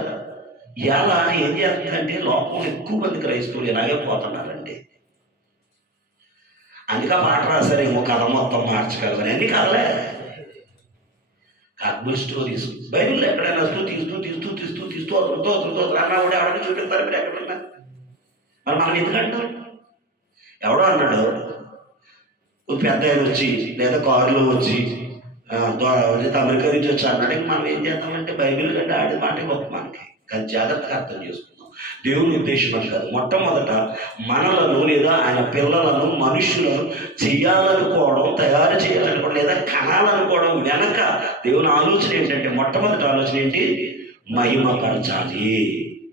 ఇలా ఏం చేస్తుందంటే, లోకంలో ఎక్కువ మంది క్రైస్తవులు ఇలాగే పోతున్నారండి. అందుకే పాట రాశారేమో, కథ మొత్తం మార్చగలమని. అన్ని కథలే, కాకులు స్టోరీస్. బైబిల్లో ఎక్కడైనా స్తుతి స్తుతి స్తుతి స్తుతి స్తోత్రం స్తోత్రం స్తోత్రం అన్నా కూడా ఎవరైనా చూపిస్తారు మీరు ఎక్కడన్నా? మరి మనం ఎందుకంటాం? ఎవడో అన్నాడు, పెద్ద ఆయన వచ్చి లేదా కారులో వచ్చి అమెరికా నుంచి వచ్చి అన్నాడు. మనం ఏం చేద్దామంటే, బైబిల్ కంటే ఆడి మాట గొప్ప మనకి. కానీ జాగ్రత్తగా అర్థం చేసుకుందాం. దేవుని ఉద్దేశం అని కాదు. మొట్టమొదట మనలను లేదా ఆయన పిల్లలను, మనుషులను చేయాలనుకోవడం, తయారు చేయాలనుకోవడం లేదా కనాలనుకోవడం వెనక దేవుని ఆలోచన ఏంటంటే, మొట్టమొదటి ఆలోచన ఏంటి? మహిమపరచాలి.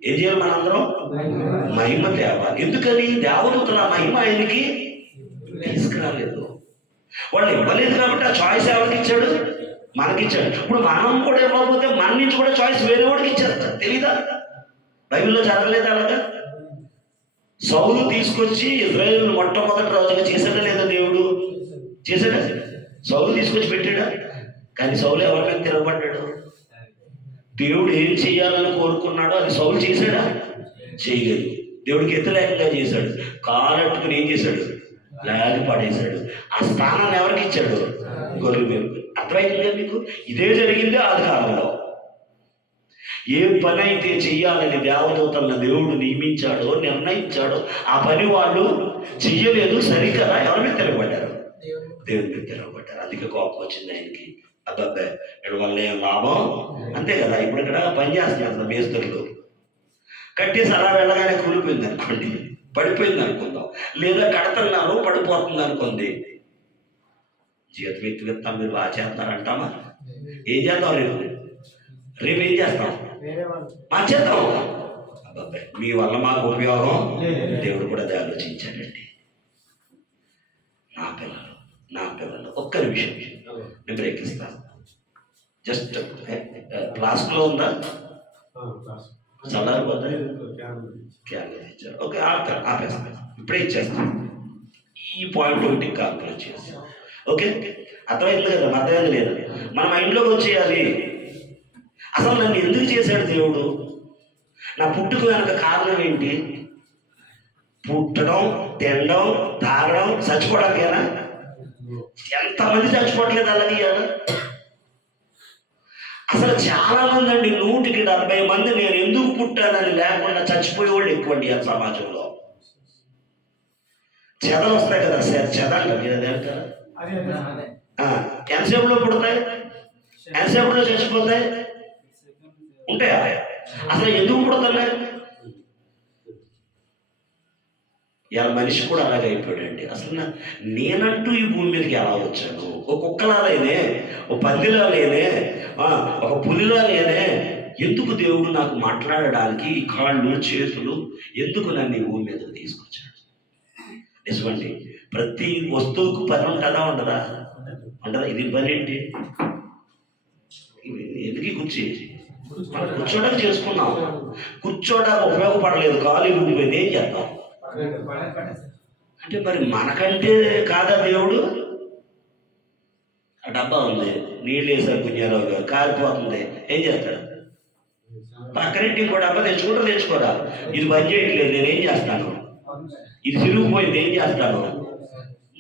ఏం చేయాలి? మనందరం మహిమ తేవాలి. ఎందుకని? దేవదూతల మహిమ ఆయనకి తీసుకురాలేదు, వాళ్ళు ఇవ్వలేదు. కాబట్టి ఆ చాయిస్ ఎవరికి ఇచ్చాడు? మనకిచ్చాడు. ఇప్పుడు మనం కూడా ఇవ్వకపోతే మన నుంచి కూడా చాయిస్ వేరే వాడికి ఇచ్చేస్తాడు. తెలీదా? బైబిల్లో జరగలేదు అలాగా? సౌలు తీసుకొచ్చి ఇజ్రాయేల్ మొట్టమొదటి రాజుగా చేశాడా లేదా? దేవుడు చేశాడా? సౌలు తీసుకొచ్చి పెట్టాడా? కానీ సౌలు ఎవరి మీద తిరగబడ్డాడు? దేవుడు ఏం చేయాలని కోరుకున్నాడో అది సౌలు చేశాడా? చేయలేదు. దేవుడికి వ్యతిరేకంగా చేశాడు. కాలట్టుకుని ఏం చేశాడు? లాగి పడేశాడు. ఆ స్థానాన్ని ఎవరికి ఇచ్చాడు? గొర్రె మీద. అర్థమైందా మీకు? ఇదే జరిగింది ఆది కాలంలో. ఏ పని అయితే చెయ్యాలని దేవదూతలను దేవుడు నియమించాడో, నిర్ణయించాడో, ఆ పని వాళ్ళు చెయ్యలేదు. సరికదా? ఎవరి మీద తిరగబడ్డారు? దేవుడి మీద తిరగబడ్డారు. చేస్తారు. అందుకే కోపం వచ్చింది ఆయనకి. అబ్బాయి వీళ్ళ వల్ల ఏం లాభం, అంతే కదా. ఇప్పుడు ఇక్కడ పని చేస్తున్నారు మేస్త్రులు, కట్టేసి అలా వెళ్ళగానే కూలిపోయింది అనుకోండి, పడిపోయింది అనుకుందాం, లేదా కడతన్నారు పడిపోతుంది అనుకోండి, జీవితం వ్యక్తిగతం మీరు బాగా చేస్తున్నారంటామా? ఏం చేద్దాం రేపు ఏం చేస్తాం? మార్చేద్దాం. అబ్బాయి మీ వల్ల మాకు ఉపయోగం. దేవుడు కూడా అది ఆలోచించాడండి. నా పిల్లలు ఒక్క నిమిషం నేను బ్రేక్ ఇస్తాను. జస్ట్ క్లాస్లో ఉందా? చల్లారిపోతా క్యాన్లు ఇచ్చారు. ఓకే ఆపేస్తాను, ఇప్పుడే ఇచ్చేస్తాను. ఈ పాయింట్ ఒకటి కాల్కులేట్ చేస్తాం. ఓకే, అర్థమైంది కదా? అర్థమైంది లేదు. మన మైండ్లోకి వచ్చేయాలి, అసలు నన్ను ఎందుకు చేశాడు దేవుడు, నా పుట్టుకు వెనక కారణం ఏంటి? పుట్టడం, తినడం, తాగడం, చచ్చిపోవడానికేనా? ఎంతమంది చచ్చిపోవట్లేదు అలాగే కదా. అసలు చాలా మంది అండి, 170 మంది నేను ఎందుకు పుట్టానని లేకుండా చచ్చిపోయే వాళ్ళు ఎక్కువండి ఆ సమాజంలో. చెదలు వస్తాయి కదా, చెదంట మీరు అది అంటారా? ఎంతసేపులో పుడతాయి, ఎంతసేపులో చచ్చిపోతాయి, ఉంటాయా? అసలు ఎందుకు పుడతాయి? ఇలా మనిషి కూడా అలాగే అయిపోయాడండి. అసలు నేనంటూ ఈ భూమి మీదకి ఎలా వచ్చాను? ఒక కుక్కలా లేనే, ఒక పందిలా లేనే, ఒక పులిలా లేనే. ఎందుకు దేవుడు నాకు మాట్లాడడానికి ఈ కాళ్ళు చేతులు, ఎందుకు నన్ను ఈ భూమి మీదకి తీసుకొచ్చాడు? నిజమండి, ప్రతి వస్తువుకు పని ఉంటుందా ఉండదా? ఉండదా? ఇది పని ఏంటి? ఎందుకు కూర్చోడానికి చేసుకున్నాం, కూర్చోడానికి ఉపయోగపడలేదు, ఖాళీ ఊడిపోయింది, ఏం చేద్దాం? అంటే మరి మనకంటే కాదా దేవుడు? ఆ డబ్బా ఉంది, నీళ్ళు వేసారు పుణ్యారావు గారు, కాలిపోతుంది, ఏం చేస్తాడు? పక్కనింటి ఇంకో డబ్బా తెచ్చుకోరా, ఇది పని చేయట్లేదు, నేనేం చేస్తాను? ఇది తిరిగిపోయింది, ఏం చేస్తాను?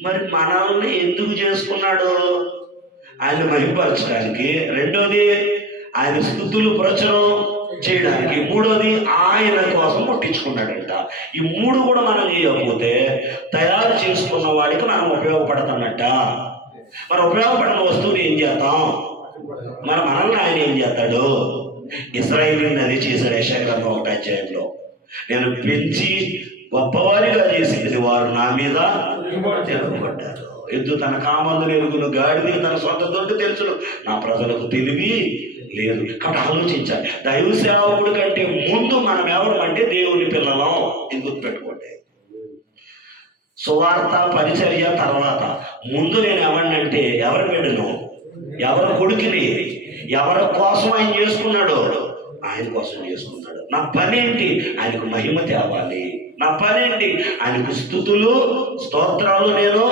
మరి మనల్ని ఎందుకు చేసుకున్నాడు? ఆయన మహిమపరచడానికి, రెండోది ఆయన స్తుతులు ప్రచురం చేయడానికి, మూడోది ఆయన కోసం పుట్టించుకున్నాడంట. ఈ 3 కూడా మనం చేయకపోతే తయారు చేసుకున్న వాడికి మనం ఉపయోగపడతామంట. మరి ఉపయోగపడిన వస్తువుని ఏం చేస్తాం? మనల్ని ఆయన ఏం చేస్తాడు? ఇశ్రాయేలుని అది చేశాడు. యెషయా గ్రంథం 1వ అధ్యాయంలో, నేను పెంచి గొప్పవారిగా చేసింది వారు నా మీద తిరగబడ్డారు. ఎద్దు తన కామందులు ఎరుగును, గాడిది తన సొంత దొడ్డు తెలుసును, నా ప్రజలకు తెలివి లేదు. కాబట్టి ఆలోచించాలి. దైవ సేవకుడి కంటే ముందు మనం ఎవరు అంటే దేవుని పిల్లలం. ఇది గుర్తుపెట్టుకోండి. సువార్త పరిచర్య తర్వాత, ముందు నేను ఎవరినంటే ఎవరి బిడ్డను, ఎవరి కొడుకుని, ఎవరి కోసం ఆయన చేసుకున్నాడు? ఆయన కోసం చేసుకున్నాడు. నా పని ఏంటి? ఆయనకు మహిమ తేవాలి. నా పని ఏంటి? ఆయనకు స్తుతులు స్తోత్రాలు నేను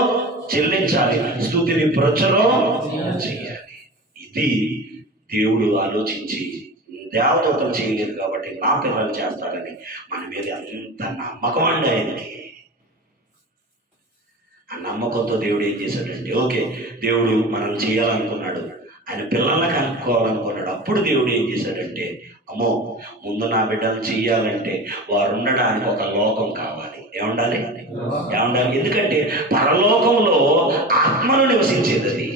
చెల్లించాలి, స్తుతిని ప్రచురం చేయాలి. ఇది దేవుడు ఆలోచించి దేవదూతలు చేయలేదు కాబట్టి నా పిల్లలు చేస్తారని మన మీద అంత నమ్మకం అండి ఆయనకి. ఆ నమ్మకంతో దేవుడు ఏం చేశాడండి? ఓకే, దేవుడు మనం చేయాలనుకున్నాడు, ఆయన పిల్లల్ని కనుక్కోవాలనుకున్నాడు. అప్పుడు దేవుడు ఏం చేశాడంటే, అమ్మో ముందు నా బిడ్డలు చెయ్యాలంటే వారు ఉండడానికి ఒక లోకం కావాలి. ఏముండాలి? ఎందుకంటే పరలోకంలో ఆత్మలు నివసించేది అది.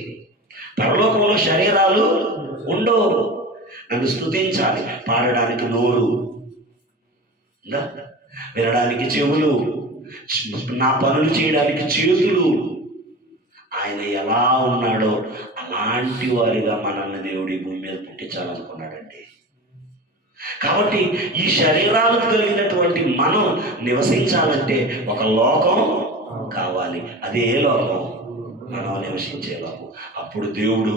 పరలోకంలో శరీరాలు ఉండవు. నన్ను స్తుతించాలి, పాడడానికి నోరు, వినడానికి చెవులు, నా పనులు చేయడానికి చేతులు. ఆయన ఎలా ఉన్నాడో అలాంటి వారిగా మనల్ని దేవుడి భూమి మీద పుట్టించాలనుకున్నాడండి. కాబట్టి ఈ శరీరాలకు కలిగినటువంటి మనం నివసించాలంటే ఒక లోకం కావాలి. అదే లోకం? మనం నివసించే లోకం. అప్పుడు దేవుడు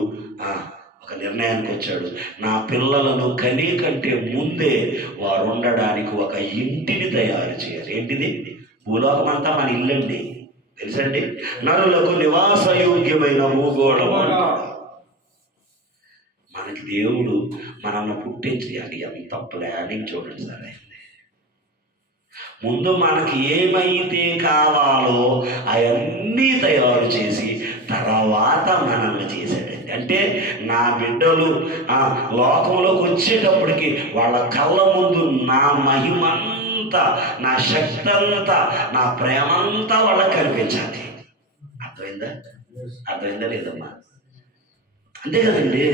ఒక నిర్ణయానికి వచ్చాడు. నా పిల్లలను కనీ కంటే ముందే వారు ఉండడానికి ఒక ఇంటిని తయారు చేయాలి. ఏంటిది? భూలోకం అంతా మన ఇల్లండి, తెలుసండి. నరులకు నివాసయోగ్యమైన భూగోళం. మనకి దేవుడు మనల్ని పుట్టించాలి. ఎంత ప్లానింగ్ చూడండి సార్. ముందు మనకి ఏమైతే కావాలో అవన్నీ తయారు చేసి తర్వాత మనల్ని చేశాడండి. అంటే నా బిడ్డలు లోకంలోకి వచ్చేటప్పటికి వాళ్ళ కళ్ళ ముందు నా మహిమంతా, నా శక్తి అంతా, నా ప్రేమంతా వాళ్ళకి కనిపించాలి. అర్థమైందా? అర్థమైందా లేదమ్మా? అంతే కదండి.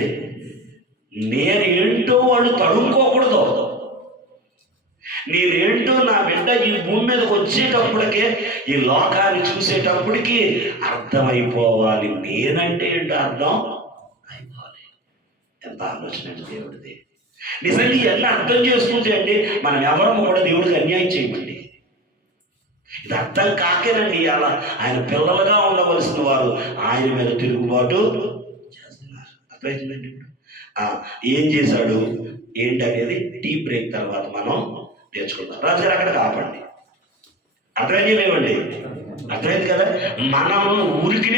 నేనేంటో వాళ్ళు తడుముకోకూడదు. నేనేంటో నా బిడ్డ ఈ భూమి మీదకి వచ్చేటప్పటికే, ఈ లోకాన్ని చూసేటప్పటికి అర్థమైపోవాలి. నేనంటే ఏంటో అర్థం అయిపోవాలి. ఎంత ఆలోచన అండి దేవుడిది. నిజంగా ఇవన్నీ అర్థం చేసుకుంటే అండి మనం ఎవరము కూడా దేవుడికి అన్యాయం చేయమండి. ఇది అర్థం కాకేనండి అలా ఆయన పిల్లలుగా ఉండవలసిన వారు ఆయన మీద తిరుగుబాటు చేస్తున్నారు. అర్థమవుతుందండి. ఇప్పుడు ఏం చేశాడు ఏంటి అనేది టీ బ్రేక్ తర్వాత మనం నేర్చుకుందాం. రాజుగారు అక్కడ కాపండి. అర్థమైంది లేవండి? అర్థమైంది కదా. మనం ఊరికి